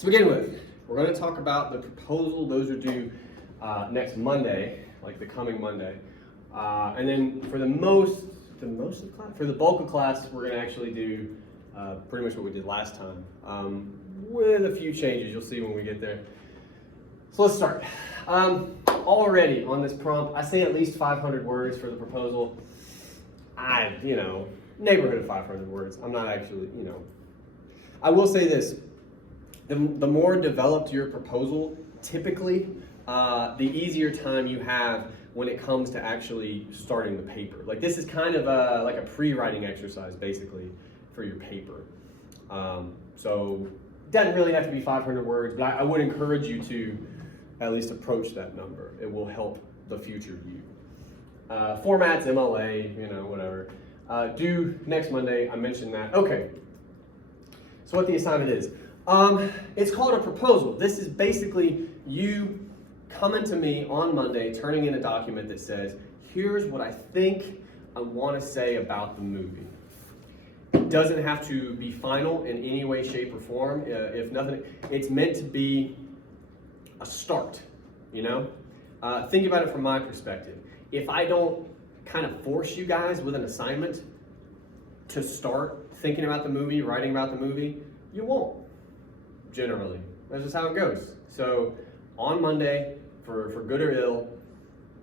To begin with, we're going to talk about the proposal. Those are due next Monday, like the coming Monday. And then for the bulk of class, we're going to actually do pretty much what we did last time, with a few changes you'll see when we get there. So let's start. Already on this prompt, I say at least 500 words for the proposal. Neighborhood of 500 words. I'm not actually, I will say this. The more developed your proposal, typically, the easier time you have when it comes to actually starting the paper. Like this is kind of like a pre-writing exercise, basically, for your paper. So it doesn't really have to be 500 words, but I would encourage you to at least approach that number. It will help the future you. Formats, MLA, whatever. Due next Monday, I mentioned that. Okay, so what the assignment is. It's called a proposal. This is basically you coming to me on Monday, turning in a document that says, here's what I think I want to say about the movie. It doesn't have to be final in any way, shape, or form. If nothing, it's meant to be a start, Think about it from my perspective. If I don't kind of force you guys with an assignment to start thinking about the movie, writing about the movie, you won't. Generally, that's just how it goes. So on Monday, for good or ill,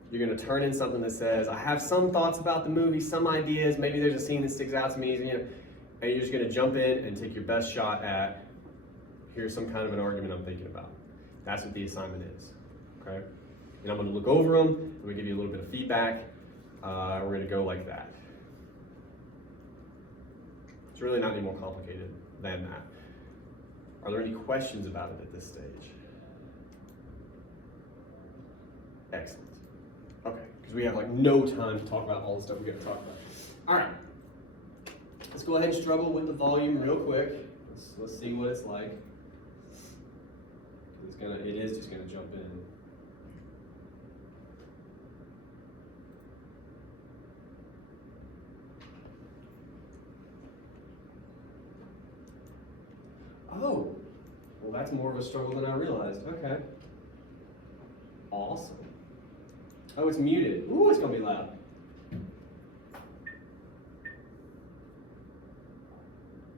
you're going to turn in something that says, I have some thoughts about the movie, some ideas, maybe there's a scene that sticks out to me, and you're just going to jump in and take your best shot at, here's some kind of an argument I'm thinking about. That's what the assignment is, okay? And I'm going to look over them, I'm going to give you a little bit of feedback, we're going to go like that. It's really not any more complicated than that. Are there any questions about it at this stage? Excellent. Okay, because we have no time to talk about all the stuff we got to talk about. All right, let's go ahead and struggle with the volume real quick. Let's see what it's like. It is just gonna jump in. Oh, well that's more of a struggle than I realized. Okay. Awesome. Oh, it's muted. Ooh, it's gonna be loud.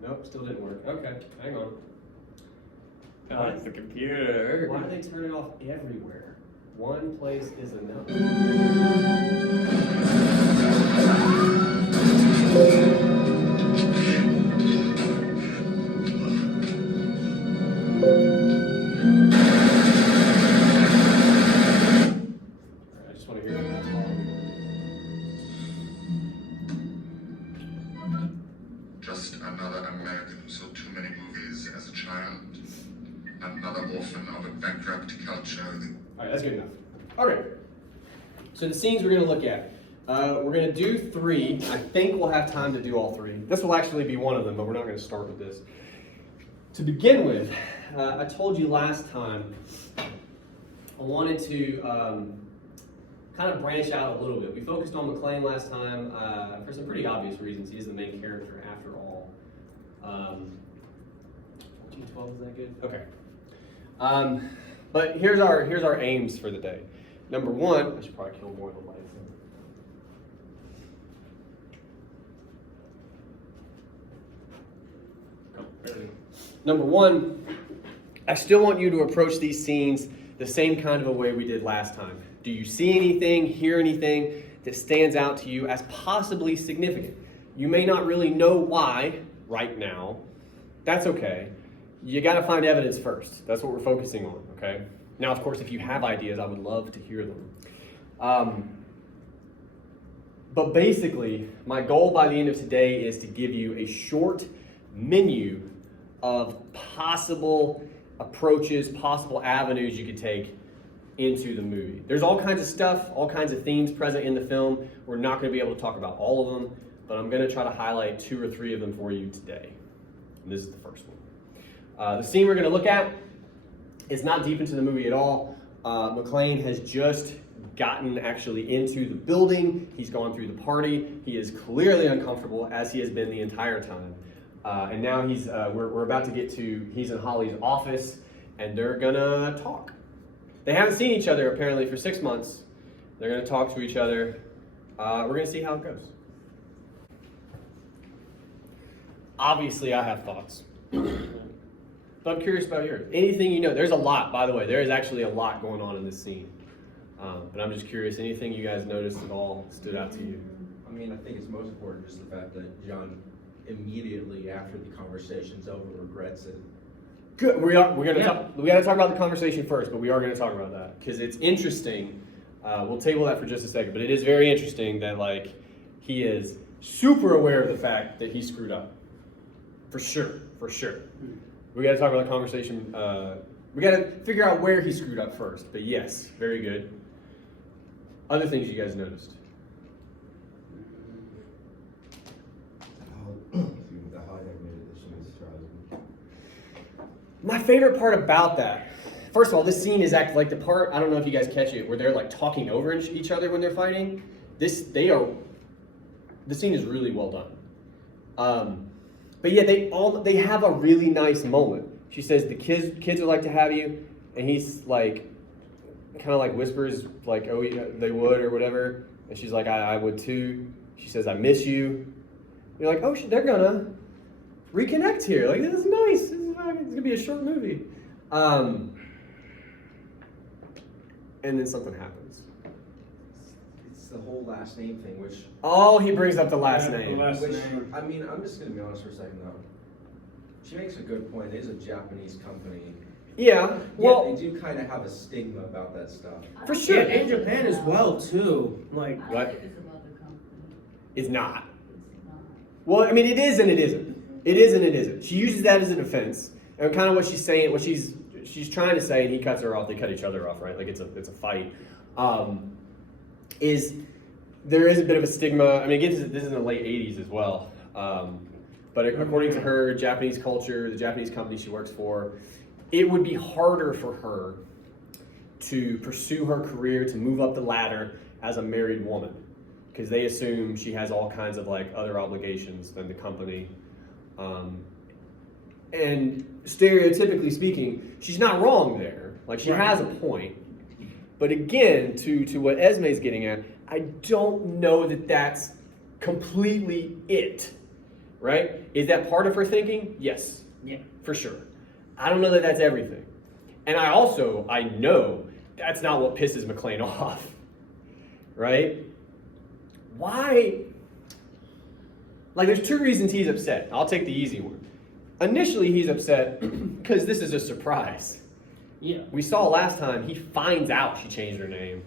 Nope, still didn't work. Okay, hang on. Oh, it's the computer. Why do they turn it off everywhere? One place is enough. I just want to hear you talk. Just another American who saw too many movies as a child. Another orphan of a bankrupt culture. All right, that's good enough. Okay, so the scenes we're going to look at. We're going to do 3. I think we'll have time to do all 3. This will actually be one of them, but we're not going to start with this. To begin with, I told you last time I wanted to kind of branch out a little bit. We focused on McClane last time for some pretty obvious reasons. He's the main character after all. G12, is that good? Okay. But here's our aims for the day. Number 1, I should probably kill more of the lights. Number 1, I still want you to approach these scenes the same kind of a way we did last time. Do you see anything, hear anything that stands out to you as possibly significant? You may not really know why right now. That's okay. You got to find evidence first. That's what we're focusing on, okay? Now, of course, if you have ideas, I would love to hear them. But basically, my goal by the end of today is to give you a short menu of possible approaches, possible avenues you could take into the movie. There's all kinds of stuff, all kinds of themes present in the film. We're not going to be able to talk about all of them, but I'm going to try to highlight 2 or 3 of them for you today. And this is the first one. The scene we're going to look at is not deep into the movie at all. McClane has just gotten actually into the building. He's gone through the party. He is clearly uncomfortable, as he has been the entire time. And now we're about to get to, he's in Holly's office, and they're gonna talk. They haven't seen each other apparently for 6 months. They're gonna talk to each other. We're gonna see how it goes. Obviously, I have thoughts. But I'm curious about yours. Anything you know? There's a lot, by the way. There is actually a lot going on in this scene. But I'm just curious, anything you guys noticed at all stood out to you? I mean, I think it's most important just the fact that John immediately after the conversation's over regrets it. Good. We gotta talk about the conversation first, but we are gonna talk about that because it's interesting. We'll table that for just a second, but it is very interesting that like he is super aware of the fact that he screwed up. For sure. We gotta talk about the conversation. We gotta figure out where he screwed up first. But yes, very good. Other things you guys noticed? The high animated edition is surprising. My favorite part about that, first of all, this scene is like the part, I don't know if you guys catch it, where they're like talking over each other when they're fighting. The scene is really well done. But yeah, they have a really nice moment. She says the kids would like to have you, and he's like, kind of like whispers like, oh, they would or whatever, and she's like, I would too. She says, I miss you. You're like, oh, they're gonna reconnect here. Like, this is nice. It's gonna be a short movie. And then something happens. It's the whole last name thing, which Oh, he brings up the last name. I mean, I'm just gonna be honest for a second though. She makes a good point. It is a Japanese company. Yeah, well, Yet they do kind of have a stigma about that stuff. for sure. In Japan as well too. Like What? I think it's about the company. It's not. It's not. Well, I mean, it is and it isn't. It is and it isn't. She uses that as a defense, and kind of what she's saying, what she's trying to say, and he cuts her off. They cut each other off, right? Like it's a fight. Is there is a bit of a stigma? I mean, again, this is in the late '80s as well. But according to her, Japanese culture, the Japanese company she works for, it would be harder for her to pursue her career, to move up the ladder as a married woman, because they assume she has all kinds of like other obligations than the company. And stereotypically speaking, she's not wrong there. Like she has a point. But again, to what Esme's getting at, I don't know that that's completely it, right? Is that part of her thinking? Yes, yeah. for sure. I don't know that that's everything. And I know that's not what pisses McClane off, right? Why? Like, there's two reasons he's upset. I'll take the easy one. Initially, he's upset because this is a surprise. Yeah. We saw last time he finds out she changed her name.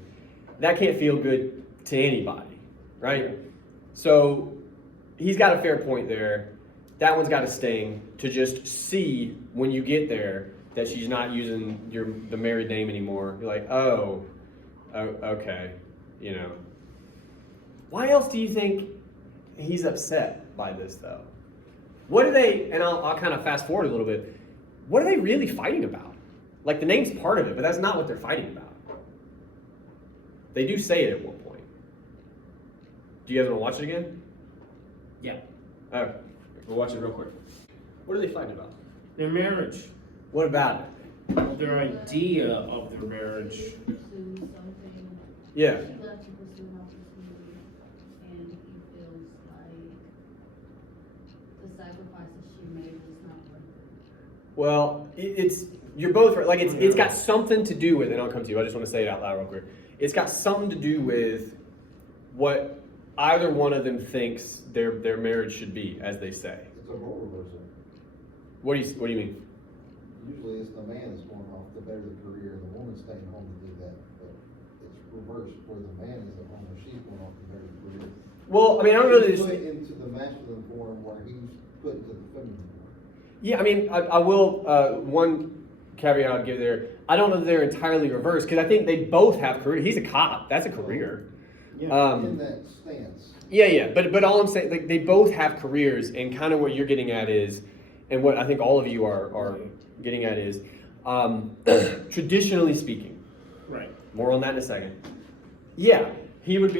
That can't feel good to anybody, right? So he's got a fair point there. That one's got a sting to just see when you get there that she's not using the married name anymore. You're like, oh, okay, you know. Why else do you think he's upset by this though? What are they, and I'll kind of fast forward a little bit, what are they really fighting about? Like the name's part of it, but that's not what they're fighting about. They do say it at one point. Do you guys want to watch it again? Yeah. Okay, we'll watch it real quick. What are they fighting about? Their marriage. What about it? Their idea of their marriage. Pursue something. Yeah. She left to pursue an opportunity, and he feels like the sacrifices she made was not worth it. Well, you're both right. Like it's got something to do with, and I'll come to you. I just want to say it out loud real quick. It's got something to do with what either one of them thinks their marriage should be, as they say. It's a role reversal. What do you mean? Usually it's the man that's going off to better the career, and the woman's staying home to do that. But it's reversed, where the man is at home and she's going off to better the career. Well, I mean, I don't know that He's it's, put into the masculine form where he's put into the feminine form. yeah, I mean, I will, one caveat I'd give there, I don't know that they're entirely reversed, because I think they both have career. He's a cop. That's a career. In that stance. Yeah, but all I'm saying, like, they both have careers, and kind of what you're getting at is, and what I think all of you are getting at is, traditionally speaking. Right. More on that in a second. Yeah, he would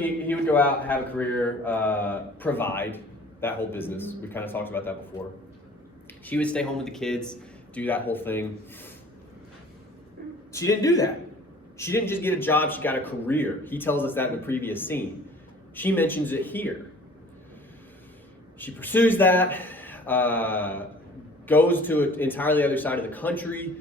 go out, have a career, provide that whole business. We kind of talked about that before. She would stay home with the kids, do that whole thing. She didn't do that. She didn't just get a job, she got a career. He tells us that in the previous scene. She mentions it here. She pursues that, goes to an entirely other side of the country,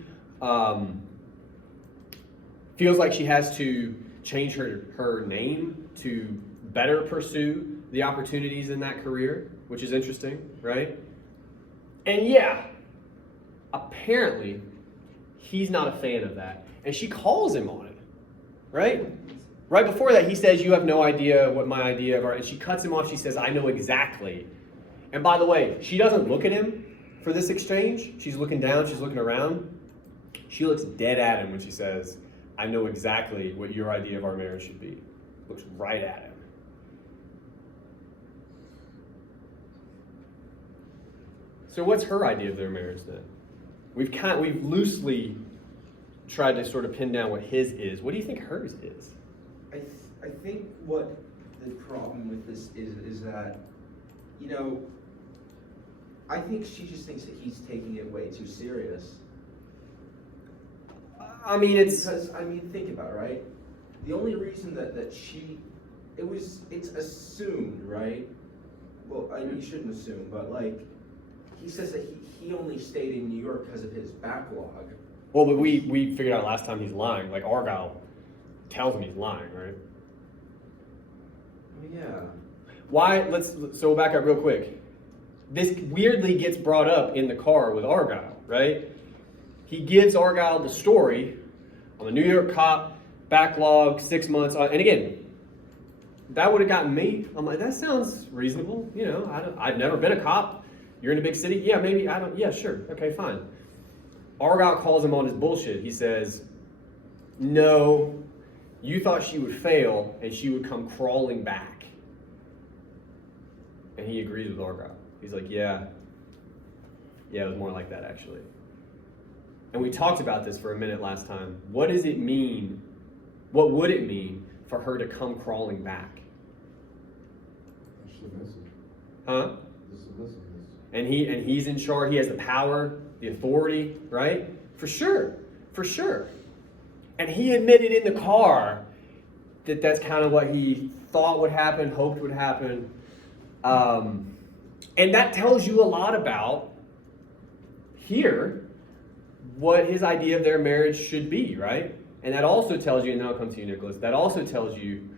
feels like she has to change her name to better pursue the opportunities in that career, which is interesting, right? And yeah, apparently he's not a fan of that. And she calls him on it, right? Right before that, he says, you have no idea what my idea of art, and she cuts him off. She says, I know exactly. And by the way, she doesn't look at him for this exchange. She's looking down, she's looking around. She looks dead at him when she says, I know exactly what your idea of our marriage should be. Looks right at him. So what's her idea of their marriage then? We've loosely tried to sort of pin down what his is. What do you think hers is? I think what the problem with this is that, you know, I think she just thinks that he's taking it way too serious. I mean, it's think about it, right? The only reason that it's assumed, right? Well, I mean, you shouldn't assume, but like, he says that he only stayed in New York because of his backlog. well, but we figured out last time he's lying. Like Argyle tells him he's lying, right? Yeah. Why? So we'll back up real quick. This weirdly gets brought up in the car with Argyle, right? He gives Argyle the story on the New York cop, backlog, 6 months, and again, that would have gotten me. I'm like, that sounds reasonable. You know, I've never been a cop. You're in a big city? Yeah, maybe. Yeah, sure. Okay, fine. Argyle calls him on his bullshit. He says, no, you thought she would fail and she would come crawling back. And he agrees with Argyle. He's like, yeah, it was more like that actually. And we talked about this for a minute last time. What does it mean? What would it mean for her to come crawling back? Submissive. Huh? The submissiveness. And he's in charge. He has the power, the authority, right? For sure. And he admitted in the car that that's kind of what he thought would happen, hoped would happen. And that tells you a lot about here what his idea of their marriage should be, right? And that also tells you, and now I'll come to you, Nicholas, that also tells you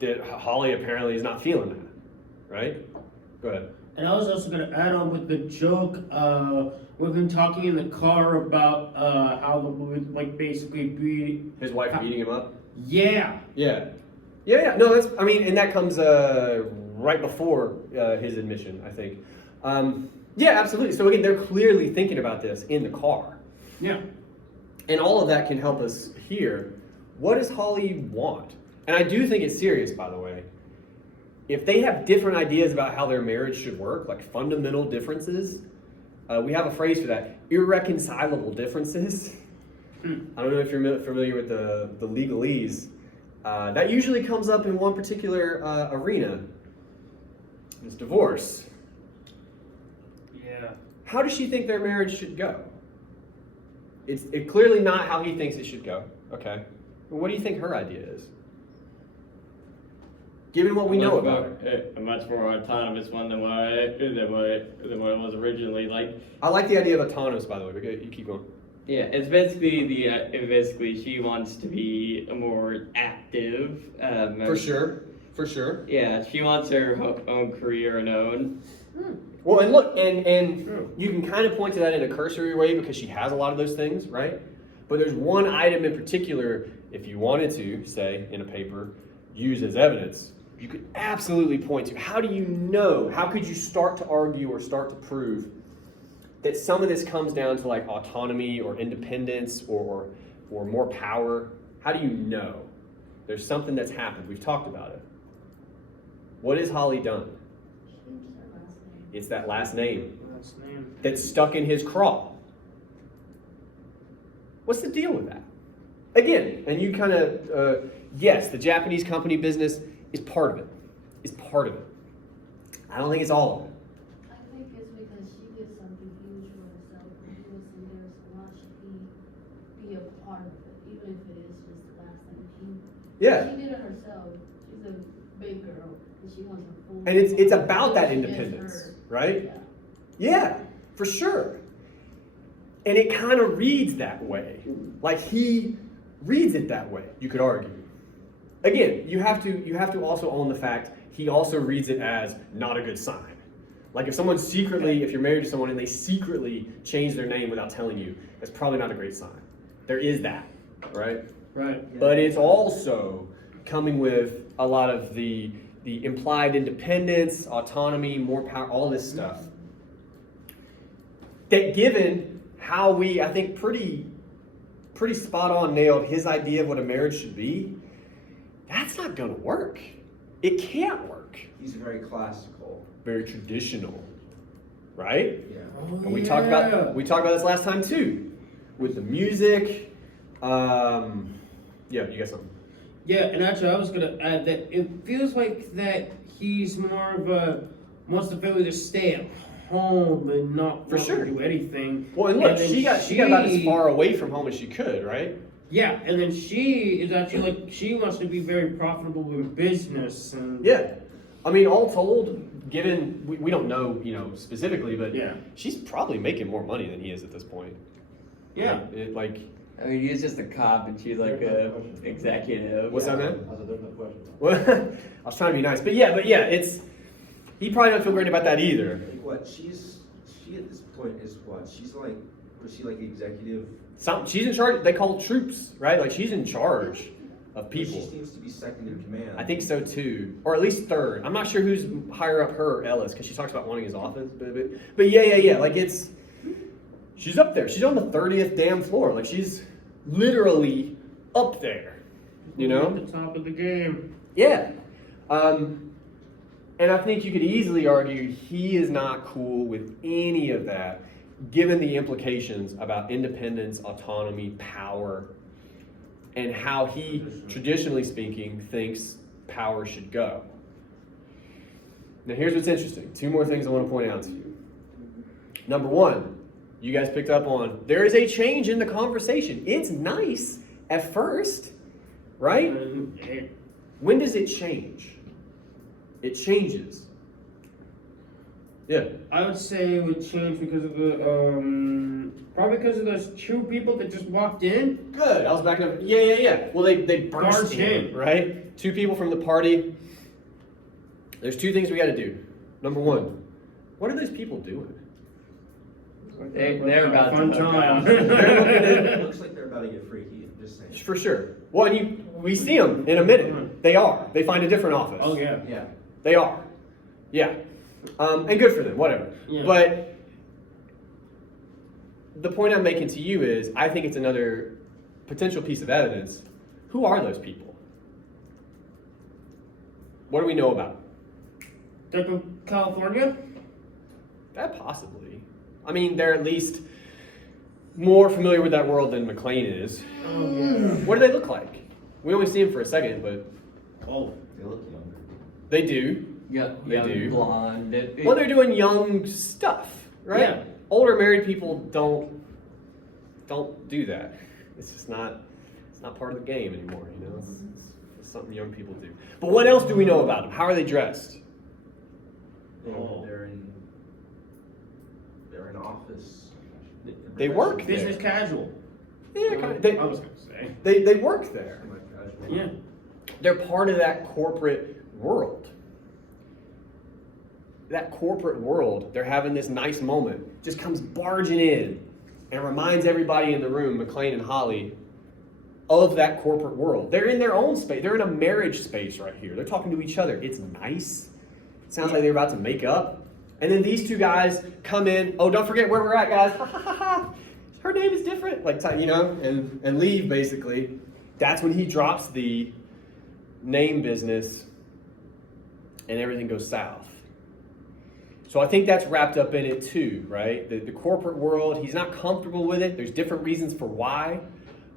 that Holly apparently is not feeling that, right? Go ahead. And I was also going to add on with the joke. We've been talking in the car about how the woman, like, basically beat His wife beating him up? Yeah. Yeah. No, that's, I mean, and that comes right before his admission, I think. Yeah, absolutely. So again, they're clearly thinking about this in the car. Yeah. And all of that can help us hear, what does Holly want? And I do think it's serious, by the way. If they have different ideas about how their marriage should work, like fundamental differences, we have a phrase for that, irreconcilable differences. I don't know if you're familiar with the legalese. That usually comes up in one particular arena. It's divorce. Yeah. How does she think their marriage should go? It's clearly not how he thinks it should go. Okay. Well, what do you think her idea is? Given what we know about her. A much more autonomous one than what it was originally. Like, I like the idea of autonomous, by the way, but you keep going. yeah, it's basically basically she wants to be a more active. For sure. Yeah, she wants her own career and own. Well, and look, and you can kind of point to that in a cursory way because she has a lot of those things, right? But there's one item in particular, if you wanted to, say, in a paper, use as evidence, you could absolutely point to. How do you know? How could you start to argue or start to prove that some of this comes down to like autonomy or independence or more power? How do you know? There's something that's happened. We've talked about it. What has Holly done? She changed her last name. It's that last name Last name. that's stuck in his craw. What's the deal with that? Again, and you kind of, yes, the Japanese company business is part of it. I don't think it's all of it. I think it's because she gets even if it is just the last name, Yeah. she did it herself. She's a big girl, and she wants a full. And it's about that She gets independence, her- right? Yeah. Yeah, for sure. And it kind of reads that way. Like he reads it that way, you could argue. Again, you have to also own the fact he also reads it as not a good sign. Like if someone secretly, if you're married to someone and they secretly change their name without telling you, that's probably not a great sign. There is that, right? Right. But it's also coming with a lot of the implied independence, autonomy, more power, all this stuff. That given how we, I think, pretty spot on nailed his idea of what a marriage should be, that's not gonna work. It can't work. He's very classical. Very traditional, right? Yeah. Oh, And we talked about this last time too, with the music. Yeah, you got something. Yeah, and actually, I was gonna add that it feels like that he's more of a wants the family to stay at home and not For want sure. to do anything. Well, and look, then she got about as far away from home as she could, right? Yeah, and then she is actually like she wants to be very profitable in business and Yeah. I mean, all told, given we don't know, specifically, but Yeah. she's probably making more money than he is at this point. yeah. Like I mean, he's just a cop and she's like a executive. what's that, man? That's a different question. Well, I was trying to be nice, but yeah, it's he probably don't feel great about that either. Like what? She at this point is what? Was she like the executive? She's in charge. They call troops, right? Like she's in charge of people. She seems to be second in command. I think so too, or at least third. I'm not sure who's higher up, her or Ellis, because she talks about wanting his office. But yeah. Like she's up there. She's on the 30th damn floor. Like she's literally up there. You know? At the top of the game. Yeah. And I think you could easily argue he is not cool with any of that, given the implications about independence, autonomy, power, and how he, traditionally speaking, thinks power should go. Now, here's what's interesting. Two more things I want to point out to you. Number one, you guys picked up on, there is a change in the conversation. It's nice at first, right? And, When does it change? It changes. Yeah. I would say it would change because of the probably because of those two people that just walked in. Good. I was backing up. Yeah. Well, they burst Barged in, in. right? Two people from the party. There's two things we got to do. Number one, what are those people doing? They're about to fun hook time. up. It looks like they're about to get freaky. I'm just saying. For sure. Well, and we see them in a minute. They are. They find a different office. Oh yeah. Yeah. They are. Yeah. And good for them, whatever. Yeah. But the point I'm making to you is I think it's another potential piece of evidence. Who are those people? What do we know about them? They're from California. That possibly. I mean, they're at least more familiar with that world than McLean is. Oh yeah. What do they look like? We only see them for a second, but Oh. They look younger. they do. Yeah, They young do. blonde. Well, they're doing young stuff, right? Yeah. Older married people don't do that. It's just not. It's not part of the game anymore. It's something young people do. But what else do we know about them? How are they dressed? Oh. They're in office. They work there. Business casual. Yeah, I was gonna say. they work there. Semi-casual. Yeah. They're part of that corporate world. That corporate world, they're having this nice moment, just comes barging in and reminds everybody in the room, McLean and Holly, of that corporate world. They're in their own space. They're in a marriage space right here. They're talking to each other. It's nice. Sounds like they're about to make up. And then these two guys come in. Oh, don't forget where we're at, guys. Ha ha ha ha. Her name is different. Like, and leave, basically. That's when he drops the name business and everything goes south. So I think that's wrapped up in it too, right? The corporate world, he's not comfortable with it. There's different reasons for why.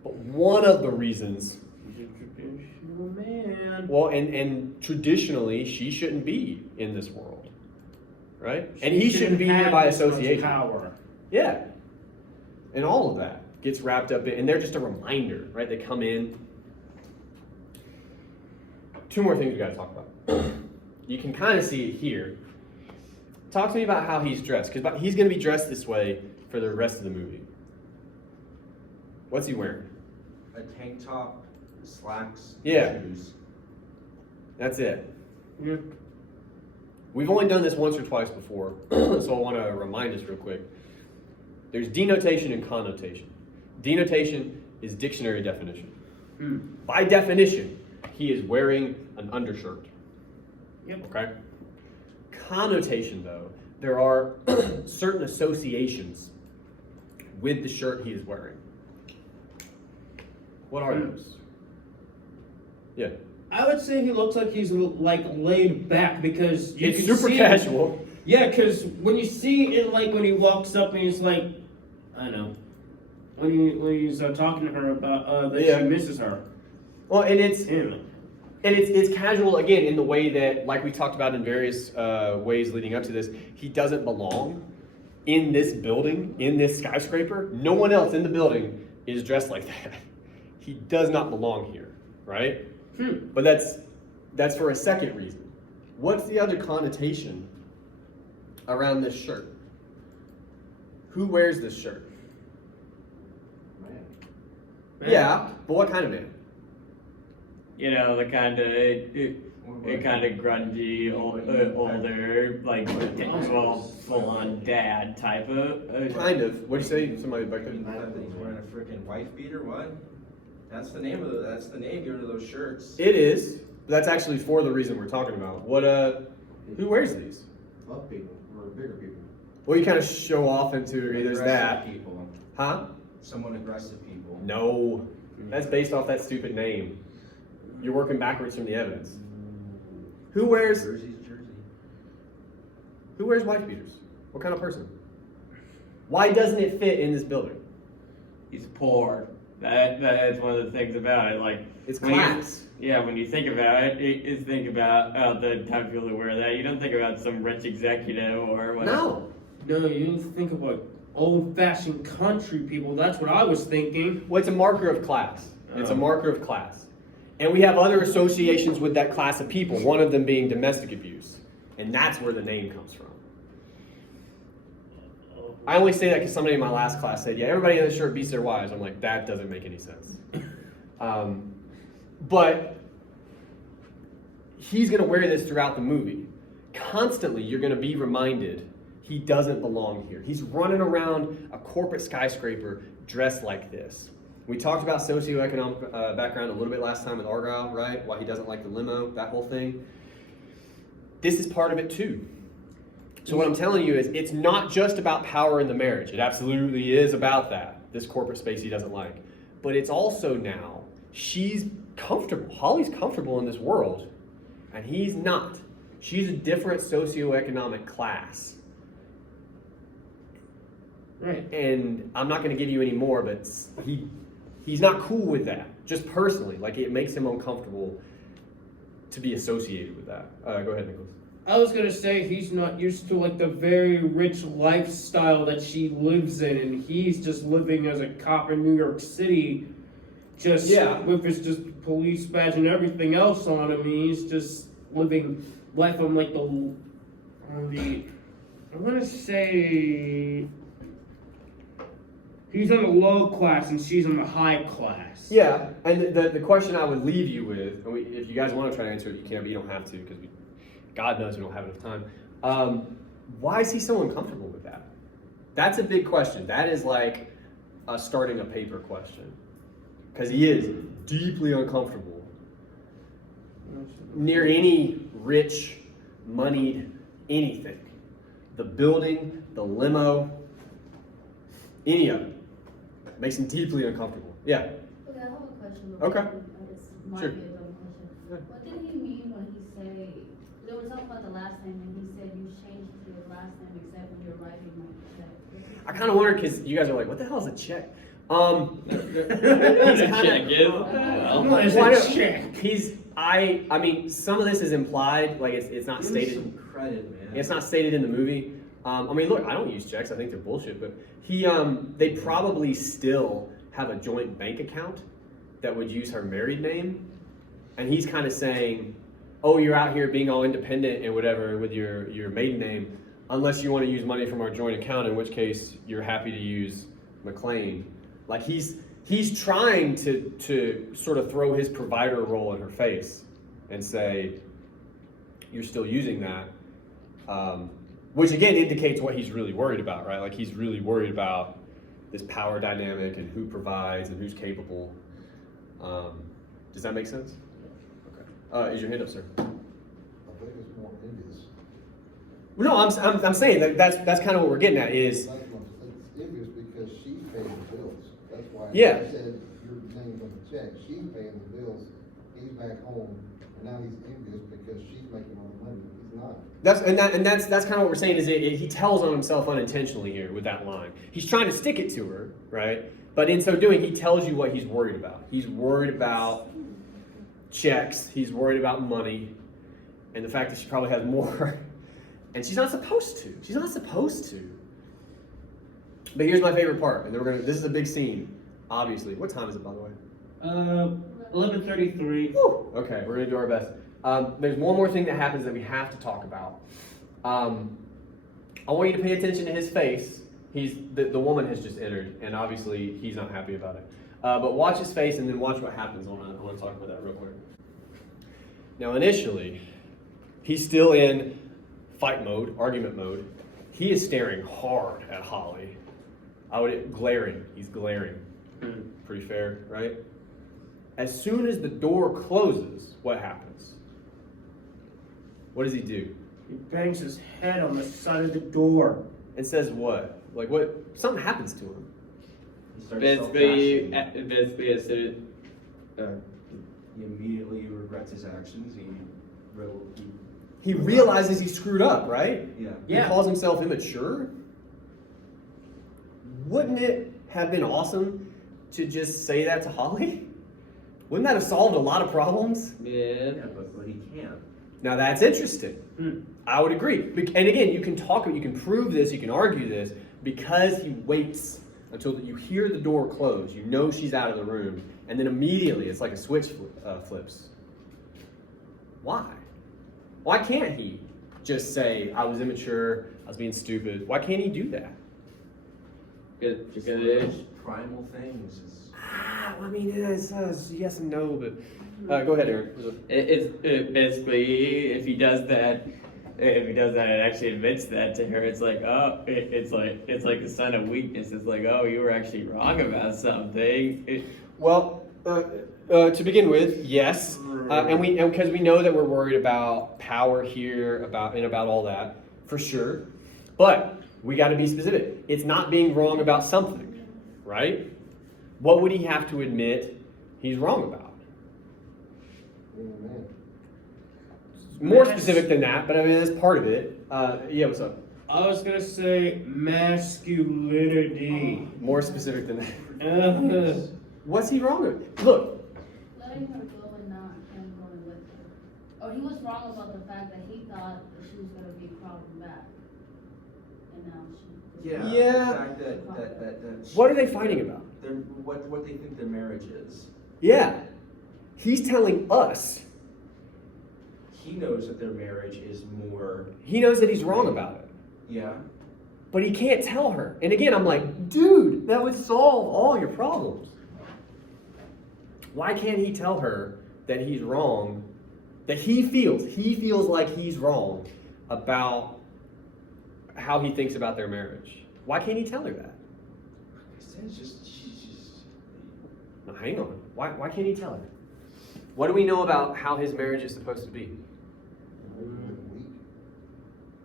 But one of the reasons, He's a traditional man. well, and traditionally, she shouldn't be in this world, right? And he shouldn't be here have by this much association. Power. Yeah. And all of that. gets wrapped up in, and they're just a reminder, right? They come in. Two more things we gotta talk about. You can kind of see it here. Talk to me about how he's dressed, because he's gonna be dressed this way for the rest of the movie. What's he wearing? A tank top, slacks, Yeah. shoes. That's it. Yeah. We've only done this once or twice before, so I want to remind us real quick. There's denotation and connotation. Denotation is dictionary definition. By definition, he is wearing an undershirt. Yep. Okay? Connotation, though, there are certain associations with the shirt he is wearing. What are those? Yeah. I would say he looks like he's like laid back because you It's can super see- casual. Yeah, because when you see it, like when he walks up and he's like, I don't know, when he's talking to her about that Yeah. she misses her. Well, and it's Anyway. And it's casual, again, in the way that, like we talked about in various ways leading up to this, he doesn't belong in this building, in this skyscraper. No one else in the building is dressed like that. He does not belong here, right? But that's for a second reason. What's the other connotation around this shirt? Who wears this shirt? Man. Yeah, but what kind of man? You know, the kind of grungy, older, like, well, full-on dad type of. Kind of. What'd you say? Somebody back there? He's wearing a freaking wife beater. What? That's the name given to those shirts. It is. But that's actually for the reason we're talking about. What? Who wears these? Love people, or bigger people. Well, you kind of show off into there's Aggressive that, people. huh? Somewhat aggressive people. No, that's based off that stupid name. You're working backwards from the evidence. Who wears Jersey's Jersey. wife beaters? What kind of person? Why doesn't it fit in this building? He's poor. That's one of the things about it. Like, It's when you- class. Yeah, when you think about it, you think about the type of people that wear that. You don't think about some rich executive or whatever. No. No, you think about old-fashioned country people. That's what I was thinking. Well, it's a marker of class. It's a Oh. marker of class. And we have other associations with that class of people, one of them being domestic abuse. And that's where the name comes from. I only say that because somebody in my last class said, yeah, everybody in this shirt beats their wives. I'm like, that doesn't make any sense. But he's going to wear this throughout the movie. Constantly, you're going to be reminded he doesn't belong here. He's running around a corporate skyscraper dressed like this. We talked about socioeconomic background a little bit last time with Argyle, right? Why he doesn't like the limo, that whole thing. This is part of it too. So what I'm telling you is it's not just about power in the marriage. It absolutely is about that, this corporate space he doesn't like. But it's also now, she's comfortable. Holly's comfortable in this world, and he's not. She's a different socioeconomic class. Right. And I'm not going to give you any more, but he's not cool with that, just personally. Like, it makes him uncomfortable to be associated with that. Go ahead, Nicholas. I was gonna say he's not used to like the very rich lifestyle that she lives in, and he's just living as a cop in New York City, just Yeah. with his just police badge and everything else on him. He's just living life on like I want to say he's on the low class and she's on the high class. Yeah, and the question I would leave you with, and if you guys want to try to answer it, you can, but you don't have to, because God knows we don't have enough time. Why is he so uncomfortable with that? That's a big question. That is like starting a paper question. Because he is deeply uncomfortable near any rich, moneyed anything. The building, the limo, any of it. Makes him deeply uncomfortable. Yeah. Okay, I have a question. Okay. This might Sure. be a dumb question. What did he mean when he said, they were talking about the last name, and he said you changed your last name except when you're writing my check? I kind of wondered because you guys are like, what the hell is a check? It's What is Why a don't- check? I mean, some of this is implied, like it's not Give me stated. some credit, man. It's not stated in the movie, I mean, look, I don't use checks. I think they're bullshit. But they probably still have a joint bank account that would use her married name, and he's kind of saying, "Oh, you're out here being all independent and whatever with your maiden name, unless you want to use money from our joint account, in which case you're happy to use McLean." Like he's trying to sort of throw his provider role in her face and say, "You're still using that." Which again indicates what he's really worried about, right? Like he's really worried about this power dynamic and who provides and who's capable. Does that make sense? Okay. Is your hand up, sir? I think it's more envious. No, I'm saying that's kind of what we're getting at is, That's what it's envious because she's paying the bills. That's why Yeah. I said your name's on the check. She's paying the bills. He's back home, and now he's envious because she's making all the money. He's not. that's kind of what we're saying is he tells on himself unintentionally here with that line. He's trying to stick it to her, right? But in so doing, he tells you what he's worried about. He's worried about checks. He's worried about money, and the fact that she probably has more, and she's not supposed to. She's not supposed to. But here's my favorite part, and then this is a big scene, obviously. What time is it, by the way? 11:33. Whew. Okay, we're gonna do our best. There's one more thing that happens that we have to talk about. I want you to pay attention to his face. The woman has just entered, and obviously he's not happy about it. But watch his face, and then watch what happens. I want to talk about that real quick. Now, initially, he's still in fight mode, argument mode. He is staring hard at Holly. Glaring. He's glaring. Pretty fair, right? As soon as the door closes, what happens? What does he do? He bangs his head on the side of the door. And says what? Like what? Something happens to him. He starts Basically, self-bashing. basically, as soon, He immediately regrets his actions. He realizes he screwed up, right? Yeah. Yeah. He calls himself immature. Wouldn't it have been awesome to just say that to Holly? Wouldn't that have solved a lot of problems? yeah. Yeah, but he can't. Now that's interesting. I would agree. And again, you can prove this, you can argue this, because he waits until you hear the door close, you know she's out of the room, and then immediately it's like a switch flips. Why? Why can't he just say, I was immature, I was being stupid? Why can't he do that? Because it is. Primal things. I mean, it's yes and no, but go ahead, Aaron. It's basically if he does that, and actually admits that to her, it's like it's like a sign of weakness. It's like, oh, you were actually wrong about something. Well, to begin with, yes, and because we know that we're worried about power here, about all that, for sure. But we got to be specific. It's not being wrong about something, right? What would he have to admit he's wrong about? Amen. More specific than that, but I mean that's part of it. Yeah, what's up? I was gonna say masculinity. More specific than that. What's he wrong with? Look, Letting her go and not him going with her. Or he was wrong about the fact that he thought that she was gonna be crawling back. And now she. Yeah. Yeah. The fact that what are they fighting about? what they think their marriage is. Yeah, he's telling us. He knows that their marriage is more. He knows that he's wrong about it. Yeah. But he can't tell her. And again, I'm like, dude, that would solve all your problems. Why can't he tell her that he's wrong, that he feels like he's wrong about how he thinks about their marriage? Why can't he tell her that? It's just she's just. Now, hang on. Why can't he tell her? What do we know about how his marriage is supposed to be? It make you look weak.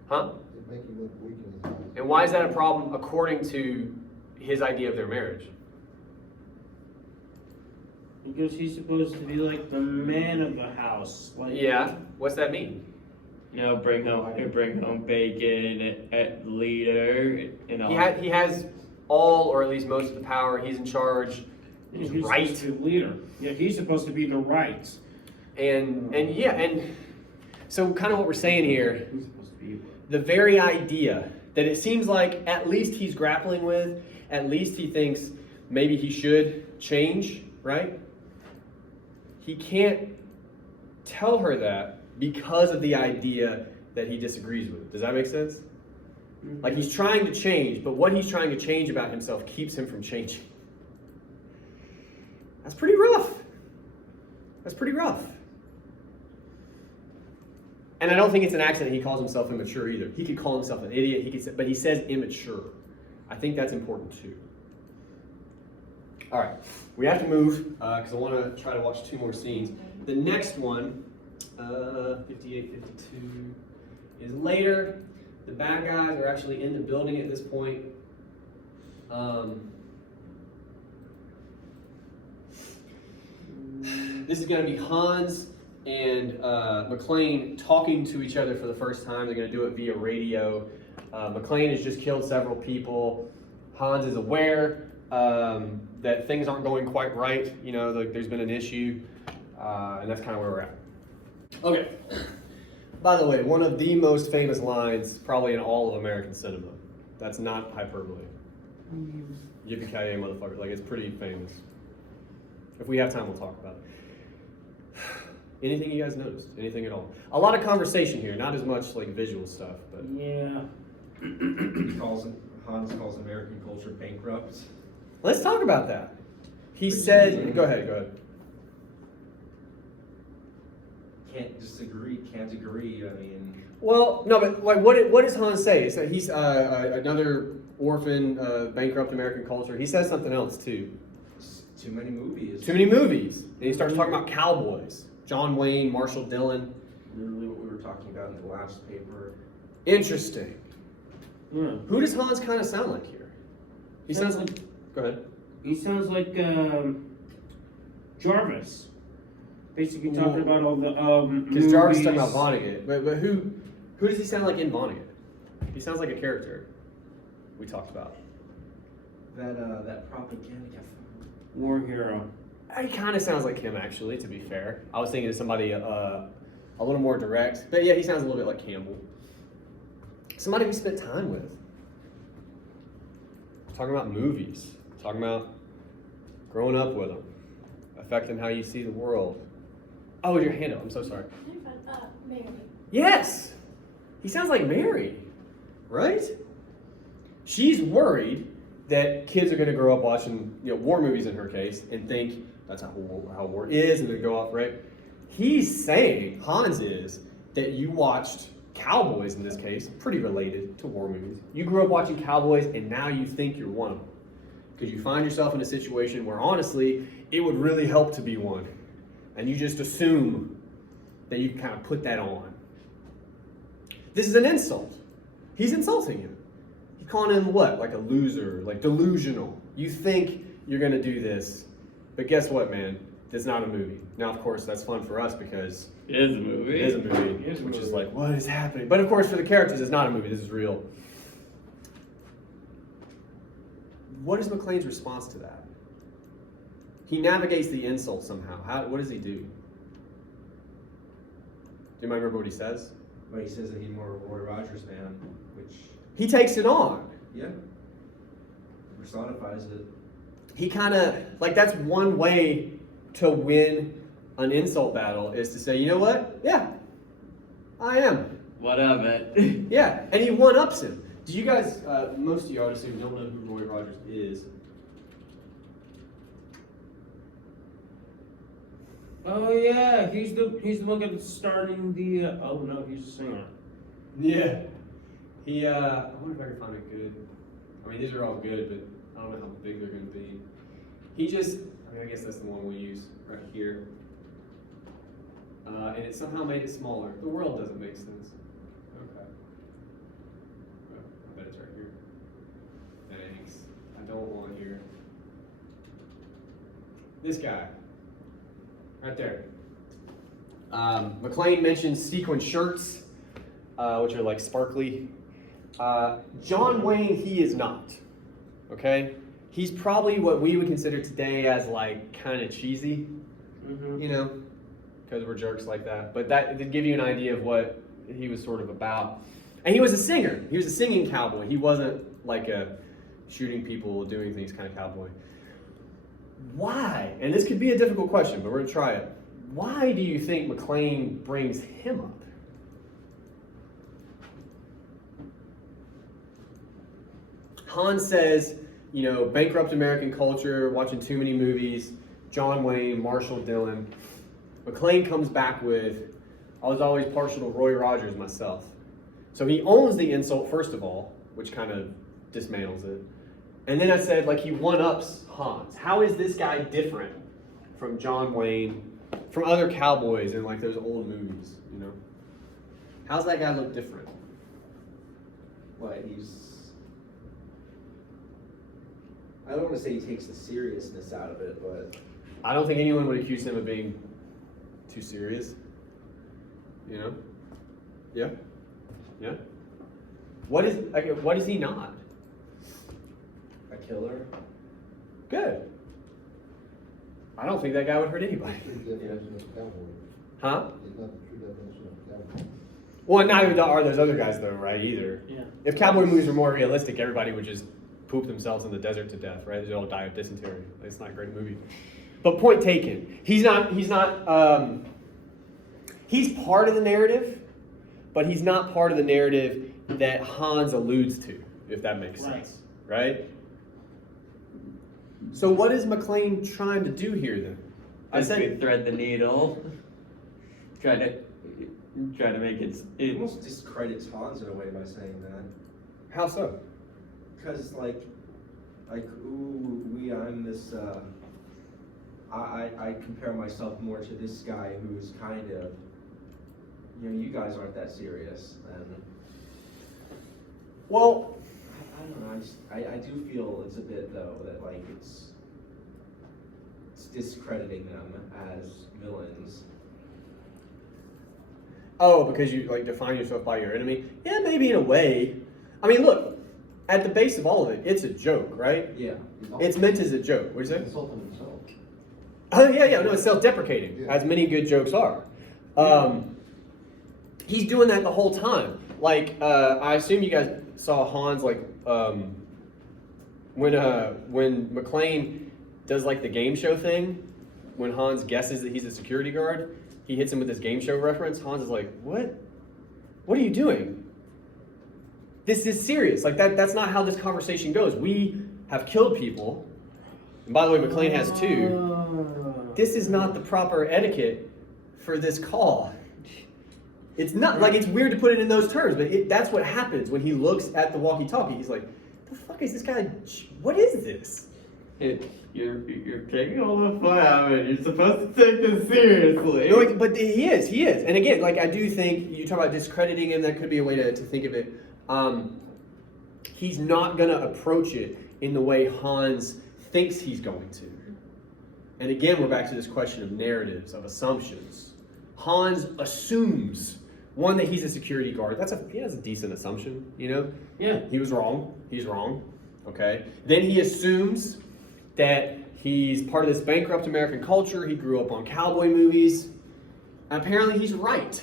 Huh? It make you look weak in his eyes. And why is that a problem according to his idea of their marriage? Because he's supposed to be like the man of the house. Like, Yeah. What's that mean? You know, bring home bacon, leader, and all. He has all, or at least most of the power. He's in charge. He's He's right. supposed to be the leader. Yeah, he's supposed to be the right. And so kind of what we're saying here, He's supposed to be. the very idea that it seems like at least he's grappling with, at least he thinks maybe he should change, right? He can't tell her that because of the idea that he disagrees with. Does that make sense? Like he's trying to change, but what he's trying to change about himself keeps him from changing. That's pretty rough. That's pretty rough. And I don't think it's an accident he calls himself immature either. He could call himself an idiot, he could say, but he says immature. I think that's important too. All right, we have to move because I want to try to watch 2 more scenes. The next one, 58, 52, is later. The bad guys are actually in the building at this point. This is going to be Hans and McClane talking to each other for the first time. They're going to do it via radio. McClane has just killed several people. Hans is aware that things aren't going quite right. You know, there's been an issue, and that's kind of where we're at. Okay. By the way, one of the most famous lines probably in all of American cinema. That's not hyperbole. Yippee-ki-yay, motherfucker. Like, it's pretty famous. If we have time, we'll talk about it. Anything you guys noticed? Anything at all? A lot of conversation here, not as much like visual stuff, but Yeah. Hans calls American culture bankrupt. let's talk about that. He said, go ahead. Can't agree. I mean, Well, no, but like, what does Hans say? So he's another orphan, bankrupt American culture. He says something else too. too many movies. Too many movies. And he starts talking about cowboys. John Wayne, Marshall Dillon. Literally what we were talking about in the last paper. Interesting. Yeah. Who does Hans kind of sound like here? He sounds like. Go ahead. He sounds like Jarvis. Basically talking about all the Because Jarvis is movies. talking about Vonnegut. But who does he sound like in Vonnegut? He sounds like a character we talked about. That propaganda. War hero. He kind of sounds like him, actually, to be fair. I was thinking of somebody a little more direct. But yeah, he sounds a little bit like Campbell. Somebody we spent time with. Talking about movies. Talking about growing up with them. Affecting how you see the world. Oh, your hand up. I'm so sorry. Mary. Yes! He sounds like Mary. Right? She's worried that kids are going to grow up watching, war movies in her case, and think that's how war is, and then go off, right? He's saying, Hans is, that you watched cowboys in this case, pretty related to war movies. You grew up watching cowboys, and now you think you're one of them. Because you find yourself in a situation where, honestly, it would really help to be one. And you just assume that you can kind of put that on. This is an insult. He's insulting him. He's calling him what? Like a loser, like delusional. You think you're going to do this, but guess what, man? It's not a movie. Now, of course, that's fun for us because It is a movie. it is a movie, It is a which is movie. like, what is happening? But of course, for the characters, it's not a movie. This is real. What is McClane's response to that? He navigates the insult somehow. What does he do? Do you mind remember what he says? But he says that he's more of a Roy Rogers fan, which, He takes it on. yeah, personifies it. He kind of, like, that's one way to win an insult battle is to say, you know what? Yeah, I am. What of it? Yeah, and he one-ups him. Do you guys, most of you, I would assume, don't know who Roy Rogers is. Oh yeah, he's the one that's starting the. Oh no, he's a singer. Yeah. He, I wonder if I can find a good, I mean, these are all good, but I don't know how big they're going to be. He just, I guess that's the one we'll use right here. And it somehow made it smaller. The world doesn't make sense. Okay. Well, I bet it's right here. Thanks. I don't want here. This guy. Right there. McClane mentions sequin shirts, which are like sparkly. John Wayne, he is not. Okay? He's probably what we would consider today as like kind of cheesy, because we're jerks like that. But that to give you an idea of what he was sort of about. And he was a singer. He was a singing cowboy. He wasn't like a shooting people, doing things kind of cowboy. Why? And this could be a difficult question, but we're gonna try it. Why do you think McClane brings him up? Hans says, you know, bankrupt American culture, watching too many movies, John Wayne, Marshall Dillon. McClane comes back with, I was always partial to Roy Rogers myself. So he owns the insult, first of all, which kind of dismantles it. And then I said, like, he one-ups Hans. How is this guy different from John Wayne, from other cowboys in, like, those old movies, you know? How's that guy look different? What, I don't wanna say he takes the seriousness out of it, but I don't think anyone would accuse him of being too serious. You know? Yeah? Yeah? What is he not? a killer. Good. I don't think that guy would hurt anybody. True definition of cowboy. Huh? He's not the true definition of cowboy. Well, neither are those other guys, though, right? Either. Yeah. If cowboy movies were more realistic, everybody would just poop themselves in the desert to death, right? They'd all die of dysentery. It's not a great movie. But point taken. He's part of the narrative, but he's not part of the narrative that Hans alludes to, if that makes sense, right? So what is McClane trying to do here then? I said, thread the needle. Try to make it. He almost discredits Hans in a way by saying that. how so? Because I'm this, I compare myself more to this guy who's kind of, you guys aren't that serious, and Well, I don't know, I do feel it's a bit though, that it's discrediting them as villains. oh, because you define yourself by your enemy? Yeah, maybe in a way. I mean, look, at the base of all of it, it's a joke, right? Yeah. It's meant as a joke. What do you say? Insulting himself. Oh, yeah, no, it's self-deprecating, Yeah. as many good jokes are. He's doing that the whole time. I assume you guys saw Hans, when McClane does, the game show thing, when Hans guesses that he's a security guard, he hits him with this game show reference. Hans is like, what? What are you doing? This is serious. That's not how this conversation goes. We have killed people. And by the way, McClane has too. This is not the proper etiquette for this call. It's not it's weird to put it in those terms, but that's what happens when he looks at the walkie-talkie. He's like, "The fuck is this guy? What is this?" You're taking all the fun out of it. You're supposed to take this seriously. No, but he is. And again, I do think you talk about discrediting him. That could be a way to think of it. He's not gonna approach it in the way Hans thinks he's going to. And again, we're back to this question of narratives, of assumptions. Hans assumes, one, that he's a security guard. That's a decent assumption, Yeah. He was wrong. He's wrong. Okay. Then he assumes that he's part of this bankrupt American culture. He grew up on cowboy movies. And apparently he's right.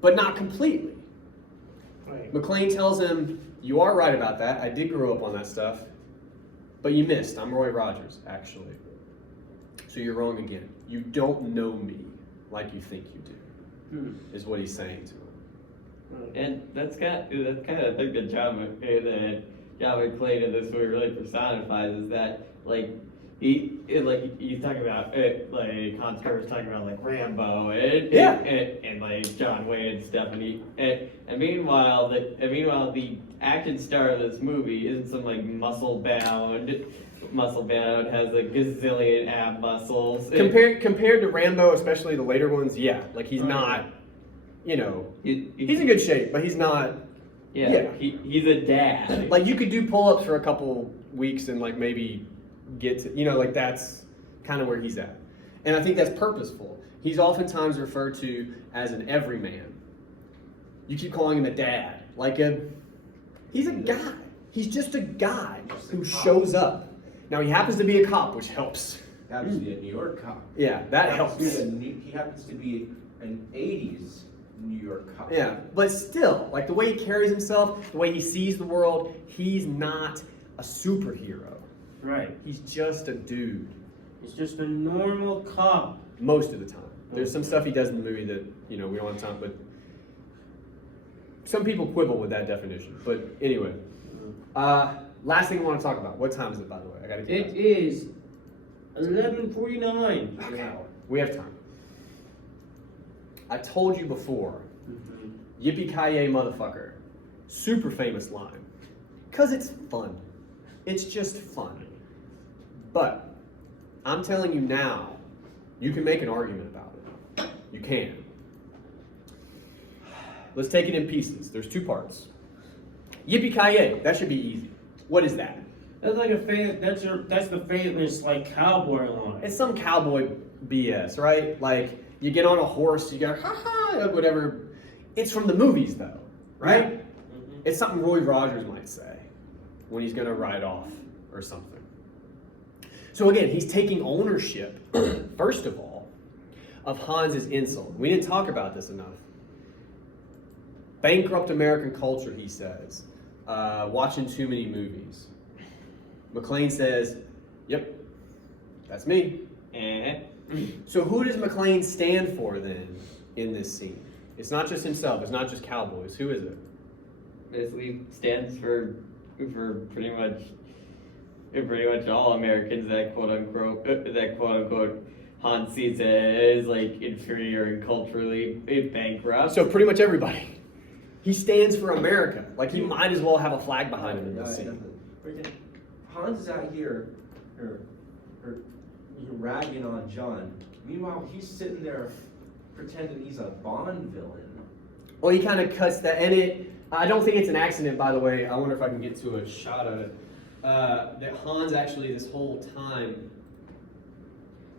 But not completely. Right. McClane tells him, you are right about that. I did grow up on that stuff. But you missed. I'm Roy Rogers, actually. So you're wrong again. You don't know me like you think you do, is what he's saying to him. And that's kind of I think the John McClane in this movie really personifies is that he's talking about Hans Carter's talking about Rambo and John Wayne and stuff, and meanwhile the action star of this movie isn't some muscle bound has a gazillion ab muscles. Compared to Rambo, especially the later ones, he's not, he's in good shape, but he's not. Yeah. He's a dad. You could do pull-ups for a couple weeks and maybe get to, that's kind of where he's at. And I think that's purposeful. He's oftentimes referred to as an everyman. You keep calling him a dad. He's a guy. He's just a guy who shows up. Now, he happens to be a cop, which helps. Happens to be a New York cop. Yeah, that helps. He happens to be an 80s New York cop. Yeah, but still, like the way he carries himself, the way he sees the world, he's not a superhero. Right. He's just a dude He's just a normal cop. most of the time. There's some stuff he does in the movie that, you know, we don't have time, but some people quibble with that definition. But anyway, last thing I want to talk about. What time is it, by the way? I gotta get It is 11:49. Okay. We have time. I told you before, yippee-ki-yay motherfucker. Super famous line. Because it's fun. It's just fun. But I'm telling you now, you can make an argument about it. You can. Let's take it in pieces. There's two parts. Yippee-ki-yay. That should be easy. What is that? That's like that's the famous like cowboy line. It's some cowboy BS, right? Like, you get on a horse, you go, ha-ha, whatever. It's from the movies, though, right? It's something Roy Rogers might say when he's gonna ride off or something. So again, he's taking ownership, first of all, of Hans's insult. We didn't talk about this enough. Bankrupt American culture, he says. Watching too many movies. McClane says, yep, that's me. So who does McClane stand for then in this scene? It's not just himself, it's not just cowboys. Who is it? Basically stands for pretty much all Americans that quote unquote Hans sees as like inferior and culturally bankrupt. So pretty much everybody. He stands for America. Like, he might as well have a flag behind him in this scene. Freaking Hans is out here, ragging on John. Meanwhile, he's sitting there pretending he's a Bond villain. Well, he kind of cuts that, and I don't think it's an accident, by the way. I wonder if I can get to a shot of it. That Hans actually, this whole time,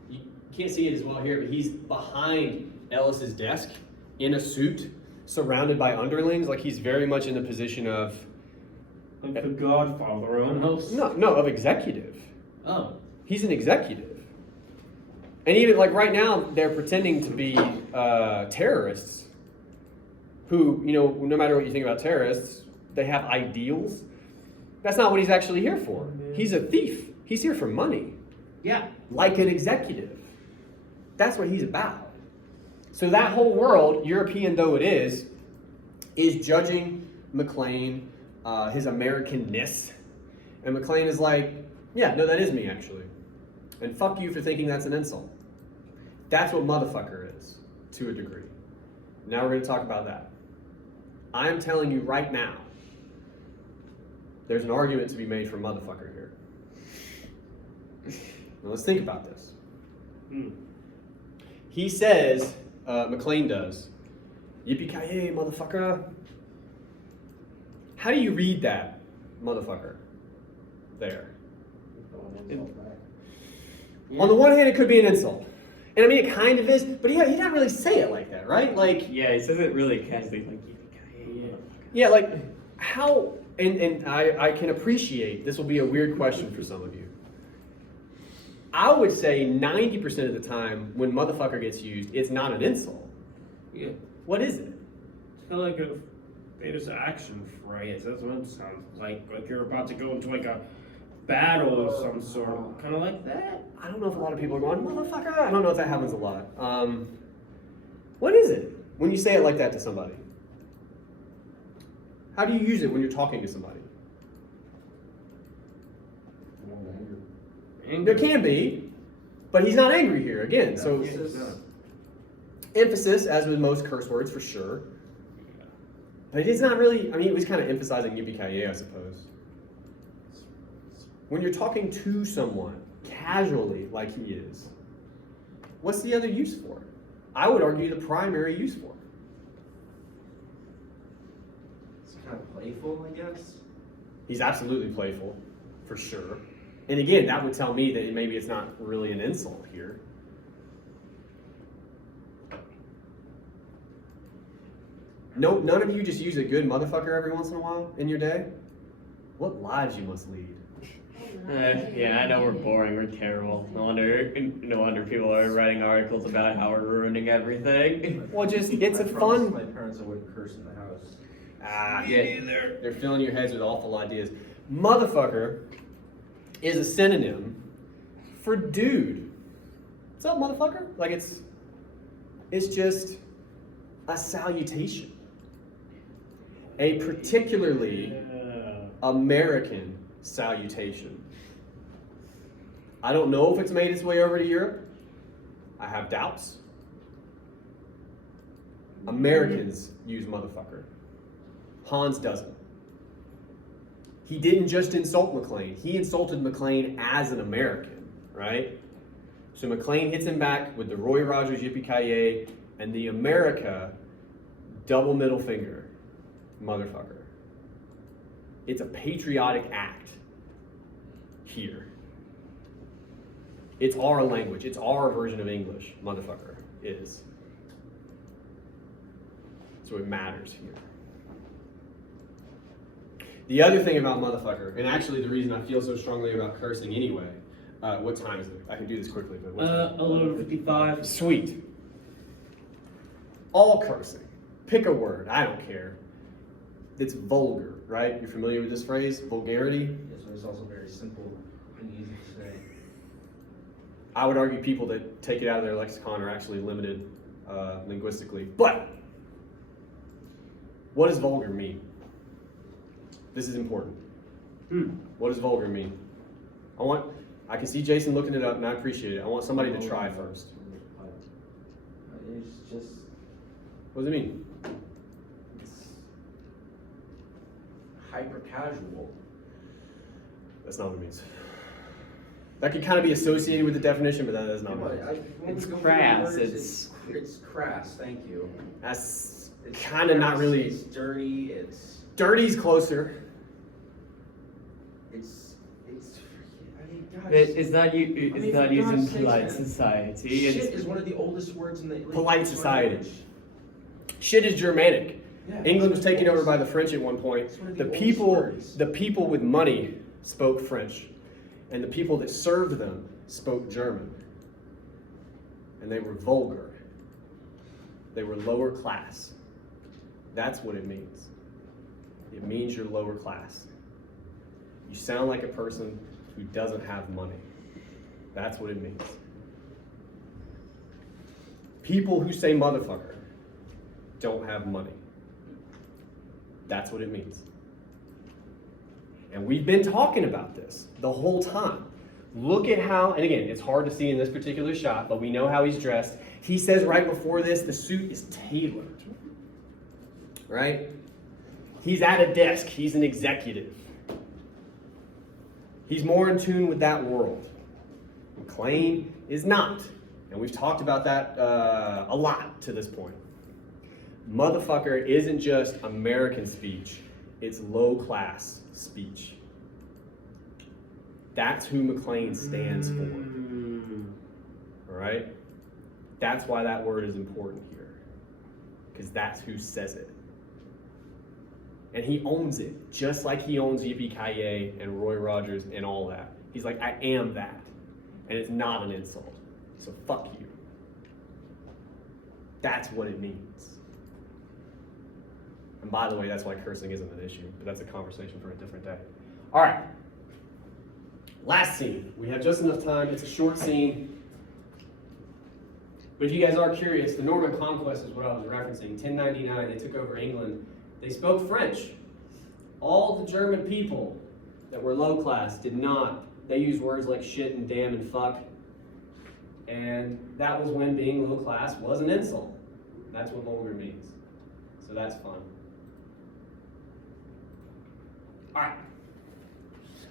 you can't see it as well here, but he's behind Ellis's desk in a suit, surrounded by underlings. Like, he's very much in the position of... Like the Godfather almost. No, of executive. Oh. He's an executive. And even, like, right now, they're pretending to be terrorists who, you know, no matter what you think about terrorists, they have ideals. That's not what he's actually here for. He's a thief. He's here for money. Yeah. Like an executive. That's what he's about. So that whole world, European though it is judging McClane, his Americanness. And McClane is like, yeah, no, that is me actually. And fuck you for thinking that's an insult. That's what motherfucker is, to a degree. Now we're going to talk about that. I'm telling you right now, there's an argument to be made for motherfucker here. Now let's think about this. He says, McClane does, yippee-ki-yay, motherfucker. How do you read that, motherfucker? There. On the one hand, it could be an insult. And I mean, it kind of is, but he doesn't really say it like that, right? Like, Yeah, he says it really casually, like yeah, like, how, and I can appreciate, this will be a weird question for some of you. I would say 90% of the time when motherfucker gets used, it's not an insult. Yeah. What is it? It's kind of like it is action phrase. That's what it sounds like. Like you're about to go into like a battle of some sort. Kind of like that. I don't know if a lot of people are going, motherfucker. I don't know if that happens a lot. What is it when you say it like that to somebody? How do you use it when you're talking to somebody? There can be, but he's not angry here again. So emphasis, as with most curse words, for sure. But it's not really. I mean, he was kind of emphasizing yippee-ki-yay, I suppose. When you're talking to someone casually, like he is, what's the other use for it? I would argue the primary use for it. It's kind of playful, I guess. He's absolutely playful, for sure. And again, that would tell me that maybe it's not really an insult here. No, none of you just use a good motherfucker every once in a while in your day? What lives you must lead. Yeah, I know we're boring, we're terrible. No wonder people are writing articles about how we're ruining everything. Well, it's I a promised fun. my parents I wouldn't curse in the house. Yeah. They're filling your heads with awful ideas. Motherfucker is a synonym for dude. What's up, motherfucker? Like it's just a salutation. A particularly American salutation. I don't know if it's made its way over to Europe. I have doubts. Americans use motherfucker. Hans doesn't. He didn't just insult McLean, he insulted McLean as an American, right? So McLean hits him back with the Roy Rogers yippee-ki-yay and the America double middle finger, motherfucker. It's a patriotic act here. It's our language, it's our version of English, motherfucker is. So it matters here. The other thing about motherfucker, and actually the reason I feel so strongly about cursing anyway, what time is it? I can do this quickly, but what time? 11:55. Sweet. All cursing. Pick a word, I don't care. It's vulgar, right? You're familiar with this phrase, vulgarity? Yes, but it's also very simple and easy to say. I would argue people that take it out of their lexicon are actually limited linguistically. But what does vulgar mean? This is important. What does vulgar mean? I can see Jason looking it up and I appreciate it. I want somebody to try first. It's just, What does it mean? it's hyper casual. That's not what it means. That could kind of be associated with the definition, but that is not what it means. It's crass, It's crass, thank you. That's It's kind of not crass, really. It's dirty, it's, Dirty's closer. I mean, guys. It's not for not used in God's sakes, polite man. society. Shit It's, is one of the oldest words in the Polite society. language. Shit is Germanic. Yeah, England was it's taken over oldest. by the French at one point. It's one of The the oldest people, words. the people with money spoke French, and the people that served them spoke German. And they were vulgar. They were lower class. That's what it means. It means you're lower class. You sound like a person who doesn't have money. That's what it means. People who say motherfucker don't have money. That's what it means. And we've been talking about this the whole time. Look at how, and again, it's hard to see in this particular shot, but we know how he's dressed. He says right before this, the suit is tailored. Right? He's at a desk. He's an executive. He's more in tune with that world. McLean is not. And we've talked about that a lot to this point. Motherfucker isn't just American speech, it's low class speech. That's who McLean stands for. All right? That's why that word is important here. Because that's who says it. And he owns it, just like he owns Yippee-Ki-Yay and Roy Rogers and all that. He's like, I am that. And it's not an insult. So fuck you. That's what it means. And by the way, that's why cursing isn't an issue, but that's a conversation for a different day. All right. Last scene. We have just enough time. It's a short scene. But if you guys are curious, the Norman Conquest is what I was referencing. 1099, they took over England. They spoke French. All the German people that were low class did not. They used words like shit and damn and fuck. And that was when being low class was an insult. That's what vulgar means. So that's fun. All right.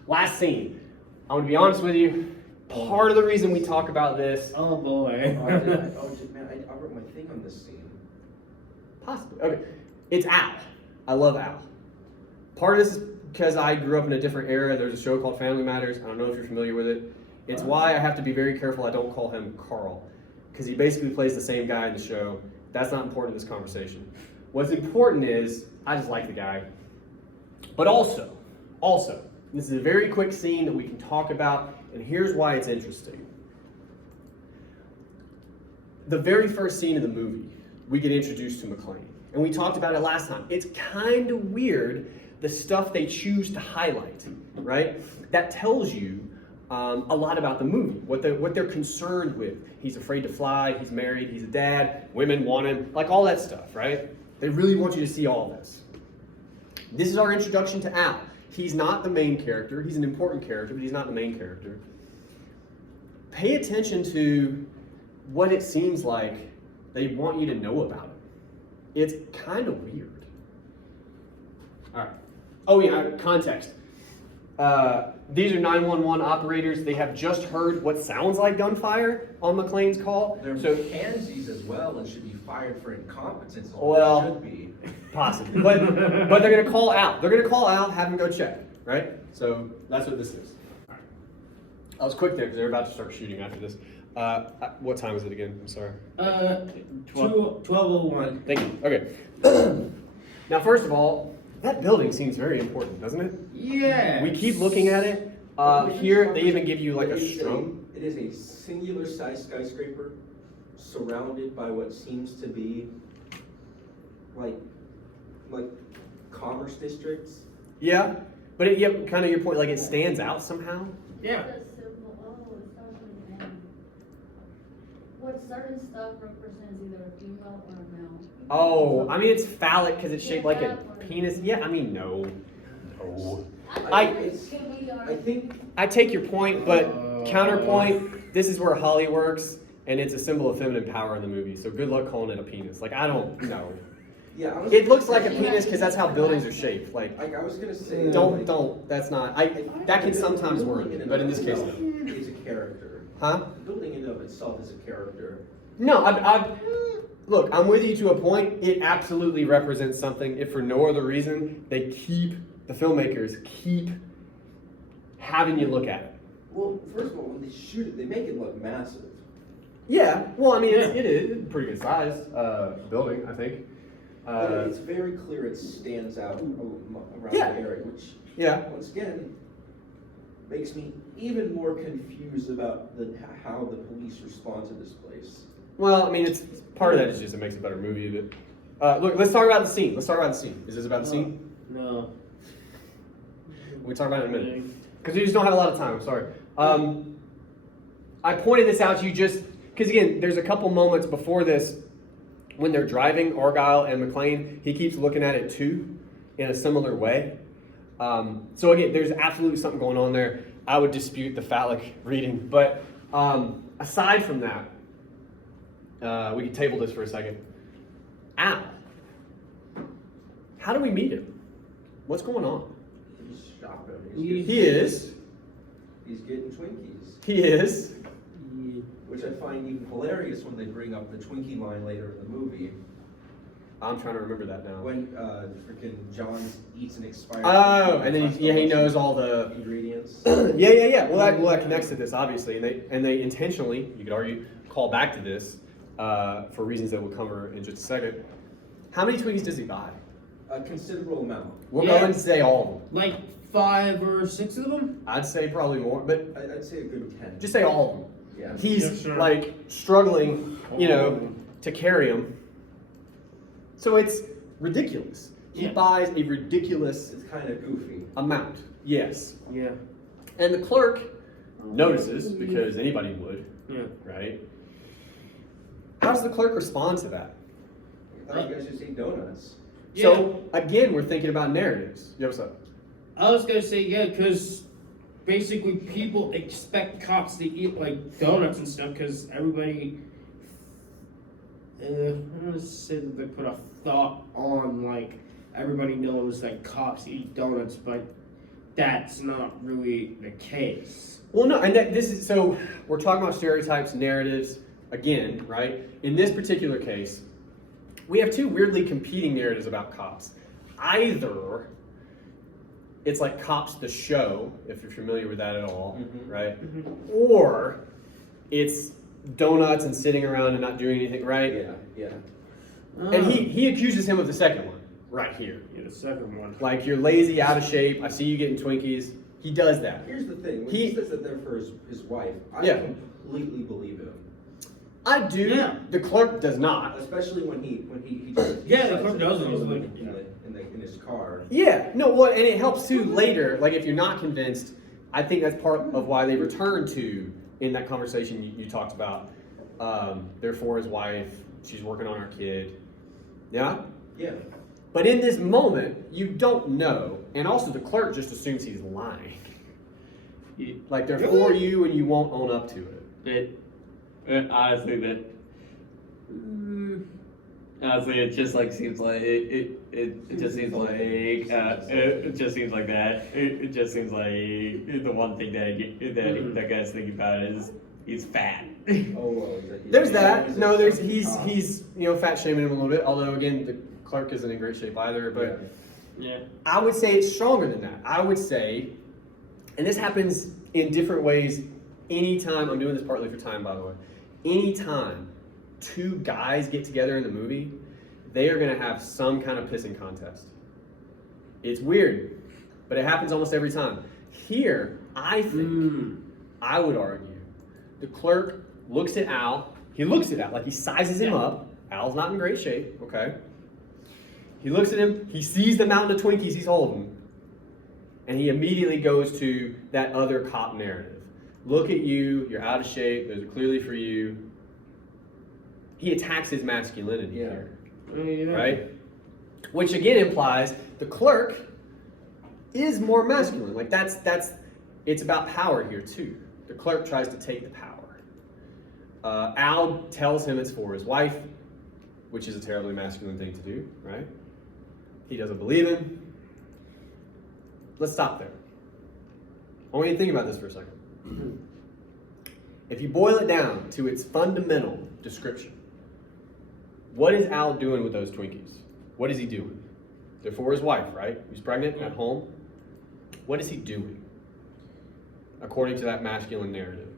Last scene. I'm going to be honest with you. Part of the reason we talk about this. Oh boy. Oh, I wrote my thing on this scene. Possibly. Okay. It's Al. I love Al. Part of this is because I grew up in a different era. There's a show called Family Matters. I don't know if you're familiar with it. It's why I have to be very careful I don't call him Carl. Because he basically plays the same guy in the show. That's not important in this conversation. What's important is, I just like the guy. But also, This is a very quick scene that we can talk about, and here's why it's interesting. The very first scene of the movie, we get introduced to McClane. And we talked about it last time. It's kind of weird, the stuff they choose to highlight, right? That tells you a lot about the movie, what they're concerned with. He's afraid to fly, he's married, he's a dad, women want him, like all that stuff, right? They really want you to see all this. This is our introduction to Al. He's not the main character. He's an important character, but he's not the main character. Pay attention to what it seems like they want you to know about him. It's kind of weird. All right. Oh yeah, context. These are 911 operators. They have just heard what sounds like gunfire on McClane's call. They're So pansies as well and should be fired for incompetence. Well- Should be. possibly, but they're gonna call out. They're gonna call out, have him go check, right? So that's what this is. All right. I was quick there because they're about to start shooting after this. What time is it again? I'm sorry. 12:01. Thank you. Okay. Now, first of all, that building seems very important, doesn't it? Yeah. We keep looking at it. Here, they even give you like a strum. It is a singular sized skyscraper surrounded by what seems to be like commerce districts. Yeah, but you have kind of your point, like it stands out somehow. Yeah. The symbol, oh, it starts with an M. What certain stuff represents either a female or a male. Oh, I mean it's phallic because it's shaped like a penis. Yeah, I mean no. No. I think I take your point, but counterpoint, this is where Holly works, and it's a symbol of feminine power in the movie. So good luck calling it a penis. Like I don't know. yeah. It looks like a penis because that's how buildings are shaped. Like I was gonna say don't. That's not. That can sometimes work, but in this case, no. it's a character. Huh? The building in and of itself is a character. No, look, I'm with you to a point. It absolutely represents something. If for no other reason, the filmmakers keep having you look at it. Well, first of all, when they shoot it, they make it look massive. Yeah, well, I mean, it is a pretty good size building, I think. But it's very clear it stands out around Yeah. the area, which Yeah. once again makes me even more confused about how the police respond to this place. Well, I mean, it's part of that is just it makes a better movie. But look, let's talk about the scene. Let's talk about the scene. Is this about the scene? No. We'll talk about it in a minute. Because we just don't have a lot of time. I'm sorry. I pointed this out to you just because, again, there's a couple moments before this when they're driving, Argyle and McClane. He keeps looking at it too in a similar way. So, again, there's absolutely something going on there. I would dispute the phallic reading. But aside from that, we can table this for a second. Al, how do we meet him? What's going on? He's shopping. He is. He's getting Twinkies, He is. which I find even hilarious when they bring up the Twinkie line later in the movie. I'm trying to remember that now. When freaking John eats an expired. Oh, and then he knows all the. ingredients. Yeah. Well, that connects to this obviously, and they intentionally, you could argue, call back to this for reasons that we'll cover in just a second. How many Twinkies does he buy? A considerable amount. We'll Yeah. go and say all of them. Like 5 or 6 of them? I'd say probably more, but I'd say a good 10. just say all of them. Yeah. He's Yeah, sure. like struggling, to carry them. So it's ridiculous. He Yeah. buys a ridiculous It's kind of goofy. amount. Yes. Yeah. And the clerk notices, because anybody would, Yeah. right? How does the clerk respond to that? I thought you guys just ate donuts. So, again, we're thinking about narratives. Yeah, what's up? I was gonna say, yeah, because basically people expect cops to eat like donuts and stuff because everybody, I'm gonna say that they put a thought on like everybody knows that cops eat donuts, but that's not really the case. Well, no, and this is, so we're talking about stereotypes, narratives, again, right? In this particular case, we have two weirdly competing narratives about cops. Either it's like Cops the Show, if you're familiar with that at all, Mhm. right? Or it's donuts and sitting around and not doing anything, right? Yeah. And he accuses him of the second one, right here. Yeah, the second one. Like, you're lazy, out of shape, I see you getting Twinkies. He does that. Here's the thing, when He- he says that they're for his wife, I Yeah. completely believe him. I do. Yeah. The clerk does not. Especially when he Yeah, the decides clerk to does. throw He's them like, in his car. Yeah, no, well, and it helps too later. Like if you're not convinced, I think that's part of why they return to in that conversation you talked about. Therefore, his wife, she's working on our kid. Yeah, Yeah. but in this moment, you don't know, and also the clerk just assumes he's lying. Like they're for you, and you won't own up to it. Honestly, it just like seems like it just seems like it just seems like that. It just seems like the one thing that guy's thinking about is he's fat. Oh, well. There's that. No, he's fat shaming him a little bit. Although again, the clerk isn't in great shape either. But Yeah. I would say it's stronger than that. I would say, and this happens in different ways. Anytime I'm doing this partly for time, by the way. Anytime two guys get together in the movie, they are going to have some kind of pissing contest. It's weird, but it happens almost every time. Here, I think, I would argue, the clerk looks at Al. He looks at Al, like he sizes him up. Al's not in great shape, okay? He looks at him, he sees the mountain of Twinkies he's holding, and he immediately goes to that other cop narrative. Look at you, you're out of shape, those are clearly for you. He attacks his masculinity here, right? Which again implies the clerk is more masculine. Like that's it's about power here too. The clerk tries to take the power. Al tells him it's for his wife, which is a terribly masculine thing to do, right? He doesn't believe him. Let's stop there. I want you to think about this for a second. If you boil it down to its fundamental description, what is Al doing with those Twinkies? What is he doing? They're for his wife, right? He's pregnant at home. What is he doing? According to that masculine narrative.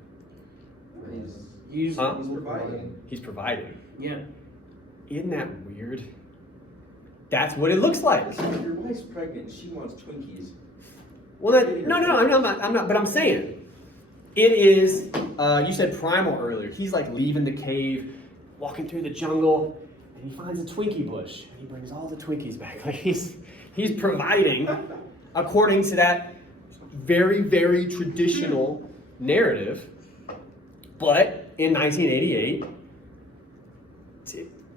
He's Huh? He's providing. He's providing. yeah. Isn't that weird? That's what it looks like. Listen, if your wife's pregnant, she wants Twinkies. Well, I'm not. But I'm saying, it is. You said primal earlier. He's like leaving the cave, walking through the jungle, and he finds a Twinkie bush, and he brings all the Twinkies back. Like he's providing, according to that very, very traditional narrative. But in 1988,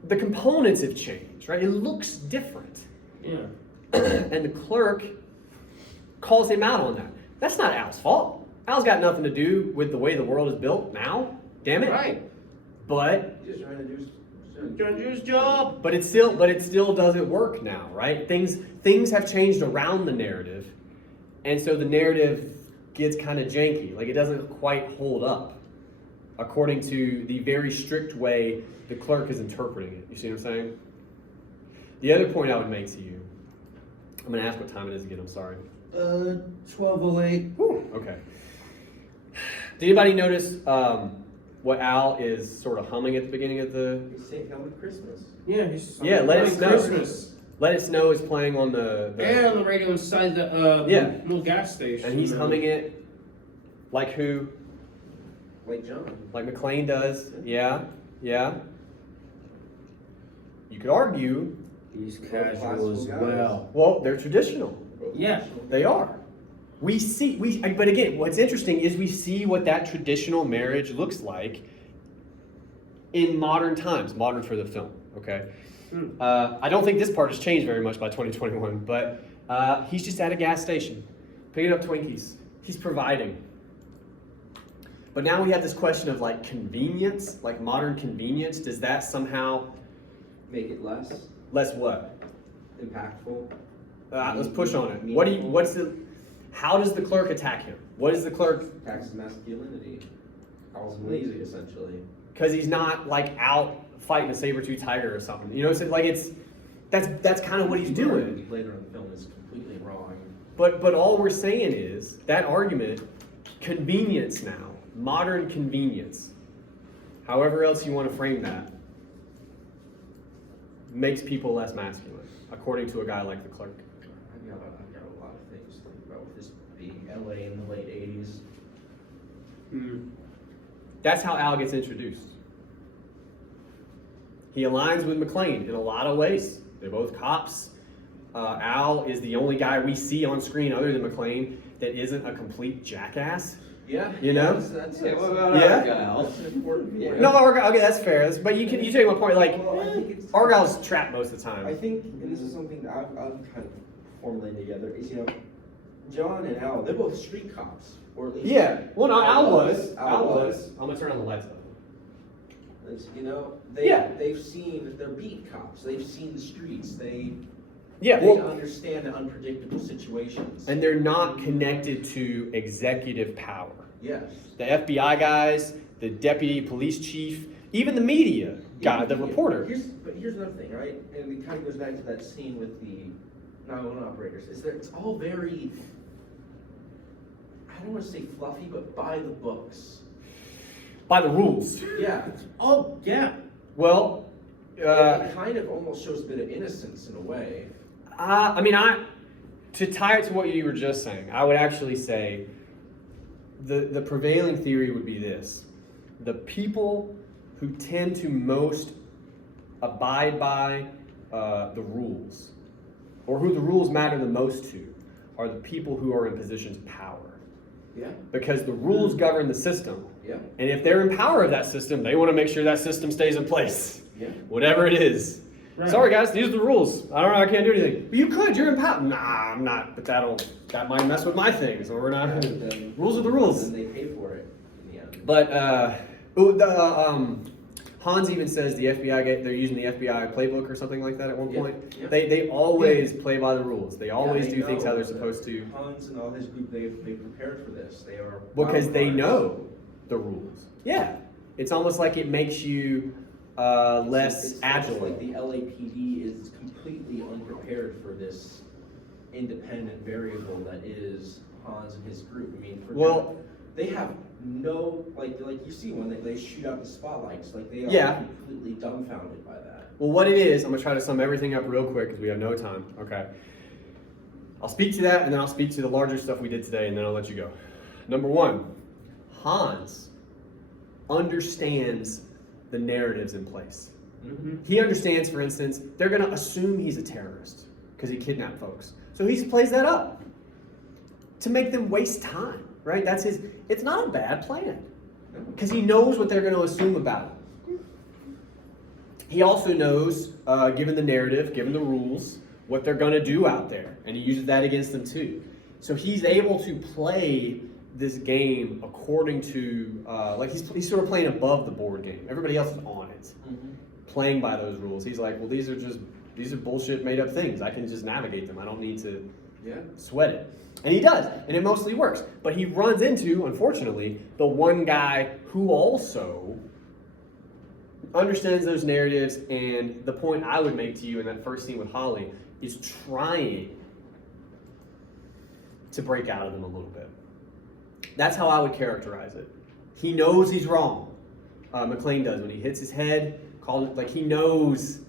the components have changed, right? It looks different. Yeah. And the clerk calls him out on that. That's not Al's fault. Al's got nothing to do with the way the world is built now. Damn it. Right. But He's just trying to do Trying to do his job. but it still doesn't work now, right? Things have changed around the narrative. And so the narrative gets kind of janky. Like it doesn't quite hold up according to the very strict way the clerk is interpreting it. You see what I'm saying? The other point I would make to you, I'm going to ask what time it is again. I'm sorry. 12:08. Okay. Did anybody notice what Al is sort of humming at the beginning of the? He's saying come with Christmas. Yeah, he's Yeah, Let It Snow. Christmas. Let It Snow is playing on the And on the radio inside the Yeah. little gas station. and he's humming it like who? Like John. Like McClane does. Yeah, yeah. You could argue, He's casual as well. well, they're traditional. Yeah. They are. But again, what's interesting is we see what that traditional marriage looks like in modern times, modern for the film, okay? I don't think this part has changed very much by 2021, but he's just at a gas station, picking up Twinkies. He's providing. But now we have this question of like convenience, like modern convenience. Does that somehow Make it less less what? impactful. Let's push on it. How does the clerk attack him? What is the clerk? Taxes masculinity. Calls him lazy, essentially. Because he's not like out fighting a saber-tooth tiger or something. You know, so like that's kind of what he's doing. Later in the film is completely wrong. But all we're saying is that argument, convenience now, modern convenience, however else you want to frame that, makes people less masculine, according to a guy like the clerk. I've got a lot of things to think about with this being LA in the late 80s. That's how Al gets introduced. He aligns with McClane in a lot of ways. They're both cops. Al is the only guy we see on screen other than McClane that isn't a complete jackass. Yeah. You know? That's Yeah, what about Yeah? Argyle? that's an important point. No, okay, that's fair. But you take my point. Like Well, I think it's- Argyle's trapped most of the I time. think, and this is something that I've kind of formulated together, is, you know, John and Al, they're both street cops, or at least. Yeah. Well, no, Al was. Al was. I'm gonna turn on the lights though. You know, Yeah. they've seen, they're beat cops, they've seen the streets, they Yeah. they Well, understand the unpredictable situations. and they're not connected to executive power. Yes. The FBI guys, the deputy police chief, even the media guy, the reporter. But here's another thing, right? And it kind of goes back to that scene with the 911 operators. Is that it's all very, I don't want to say fluffy, but by the books. By the rules. Yeah. Oh, yeah. Well, It kind of almost shows a bit of innocence in a way. to tie it to what you were just saying, I would actually say the prevailing theory would be this. The people who tend to most abide by the rules, or who the rules matter the most to, are the people who are in positions of power. Yeah. Because the rules govern the system. Yeah. And if they're in power of that system, they want to make sure that system stays in place. Yeah. Whatever it is. Right. Sorry guys, these are the rules. I don't know, I can't do anything. But you could, you're in power. Nah, I'm not, but that might mess with my things, or we're not. Then- Rules are the rules. And they pay for it in the end. But Hans even says the FBI, they're using the FBI playbook or something like that at one Yeah, point. yeah. They always play by the rules. They always Yeah, do things know how they're that supposed to. Hans and all his group, they prepared for this. They are. Because they wildcards. know the rules. Yeah. It's almost like it makes you less It's agile. like the LAPD is completely unprepared for this independent variable that is Hans and his group. I mean, Well- they have no, like you see when they shoot out the spotlights, like they are Yeah. completely dumbfounded by that. Well, what it is, I'm gonna try to sum everything up real quick because we have no time. Okay. I'll speak to that, and then I'll speak to the larger stuff we did today, and then I'll let you go. Number one, Hans understands the narratives in place. He understands, for instance, they're gonna assume he's a terrorist because he kidnapped folks. So he just plays that up to make them waste time, right? That's his. It's not a bad plan because he knows what they're gonna assume about him. He also knows, given the narrative, given the rules, what they're gonna do out there, and he uses that against them too. So he's able to play this game according to, like he's sort of playing above the board game. Everybody else is on it, playing by those rules. He's like, well, these are bullshit made up things. I can just navigate them. I don't need to Yeah. sweat it. And he does, and it mostly works. But he runs into, unfortunately, the one guy who also understands those narratives, and the point I would make to you in that first scene with Holly is trying to break out of them a little bit. That's how I would characterize it. He knows he's wrong. McClane does when he hits his head. He knows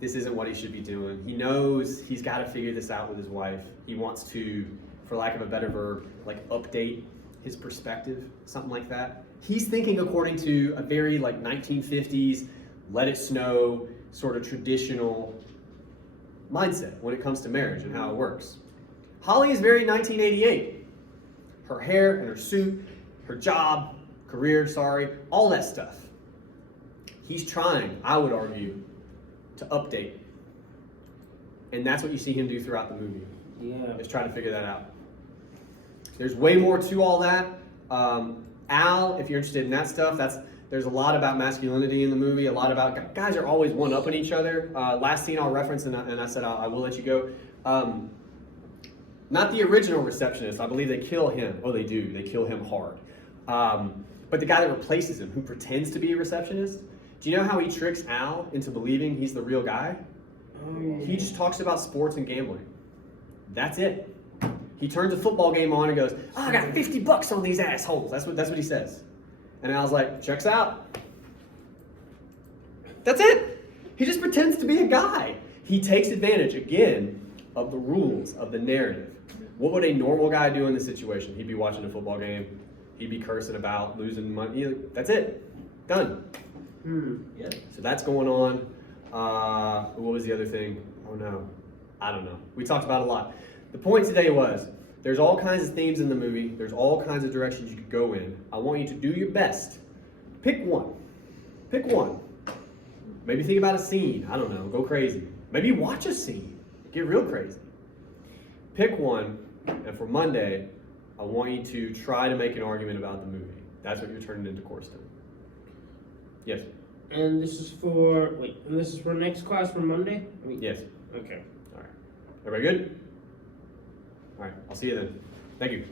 this isn't what he should be doing. He knows he's got to figure this out with his wife. He wants to, for lack of a better verb, like update his perspective, something like that. He's thinking according to a very like 1950s, let it snow, sort of traditional mindset when it comes to marriage and how it works. Holly is very 1988. Her hair and her suit, her job, career, all that stuff. He's trying, I would argue, to update. And that's what you see him do throughout the movie, Yeah. is try to figure that out. There's way more to all that. Al, if you're interested in that stuff, there's a lot about masculinity in the movie, a lot about, guys are always one-upping each other. Last scene I'll reference, and I said I will let you go. Not the original receptionist, I believe they kill him. Oh, they do, they kill him hard. But the guy that replaces him, who pretends to be a receptionist, do you know how he tricks Al into believing he's the real guy? He just talks about sports and gambling. That's it. He turns a football game on and goes, oh, I got $50 on these assholes. That's what he says. And Al's like, checks out. That's it. He just pretends to be a guy. He takes advantage, again, of the rules, of the narrative. What would a normal guy do in this situation? He'd be watching a football game. He'd be cursing about losing money. That's it. Done. Yeah. So that's going on. What was the other thing? Oh no. I don't know. We talked about it a lot. The point today was there's all kinds of themes in the movie. There's all kinds of directions you could go in. I want you to do your best. Pick one. Pick one. Maybe think about a scene. I don't know. Go crazy. Maybe watch a scene. Get real crazy. Pick one. And for Monday, I want you to try to make an argument about the movie. That's what you're turning into course to. Yes. And this is for next class for Monday? Yes. Okay. All right. Everybody good? All right. I'll see you then. Thank you.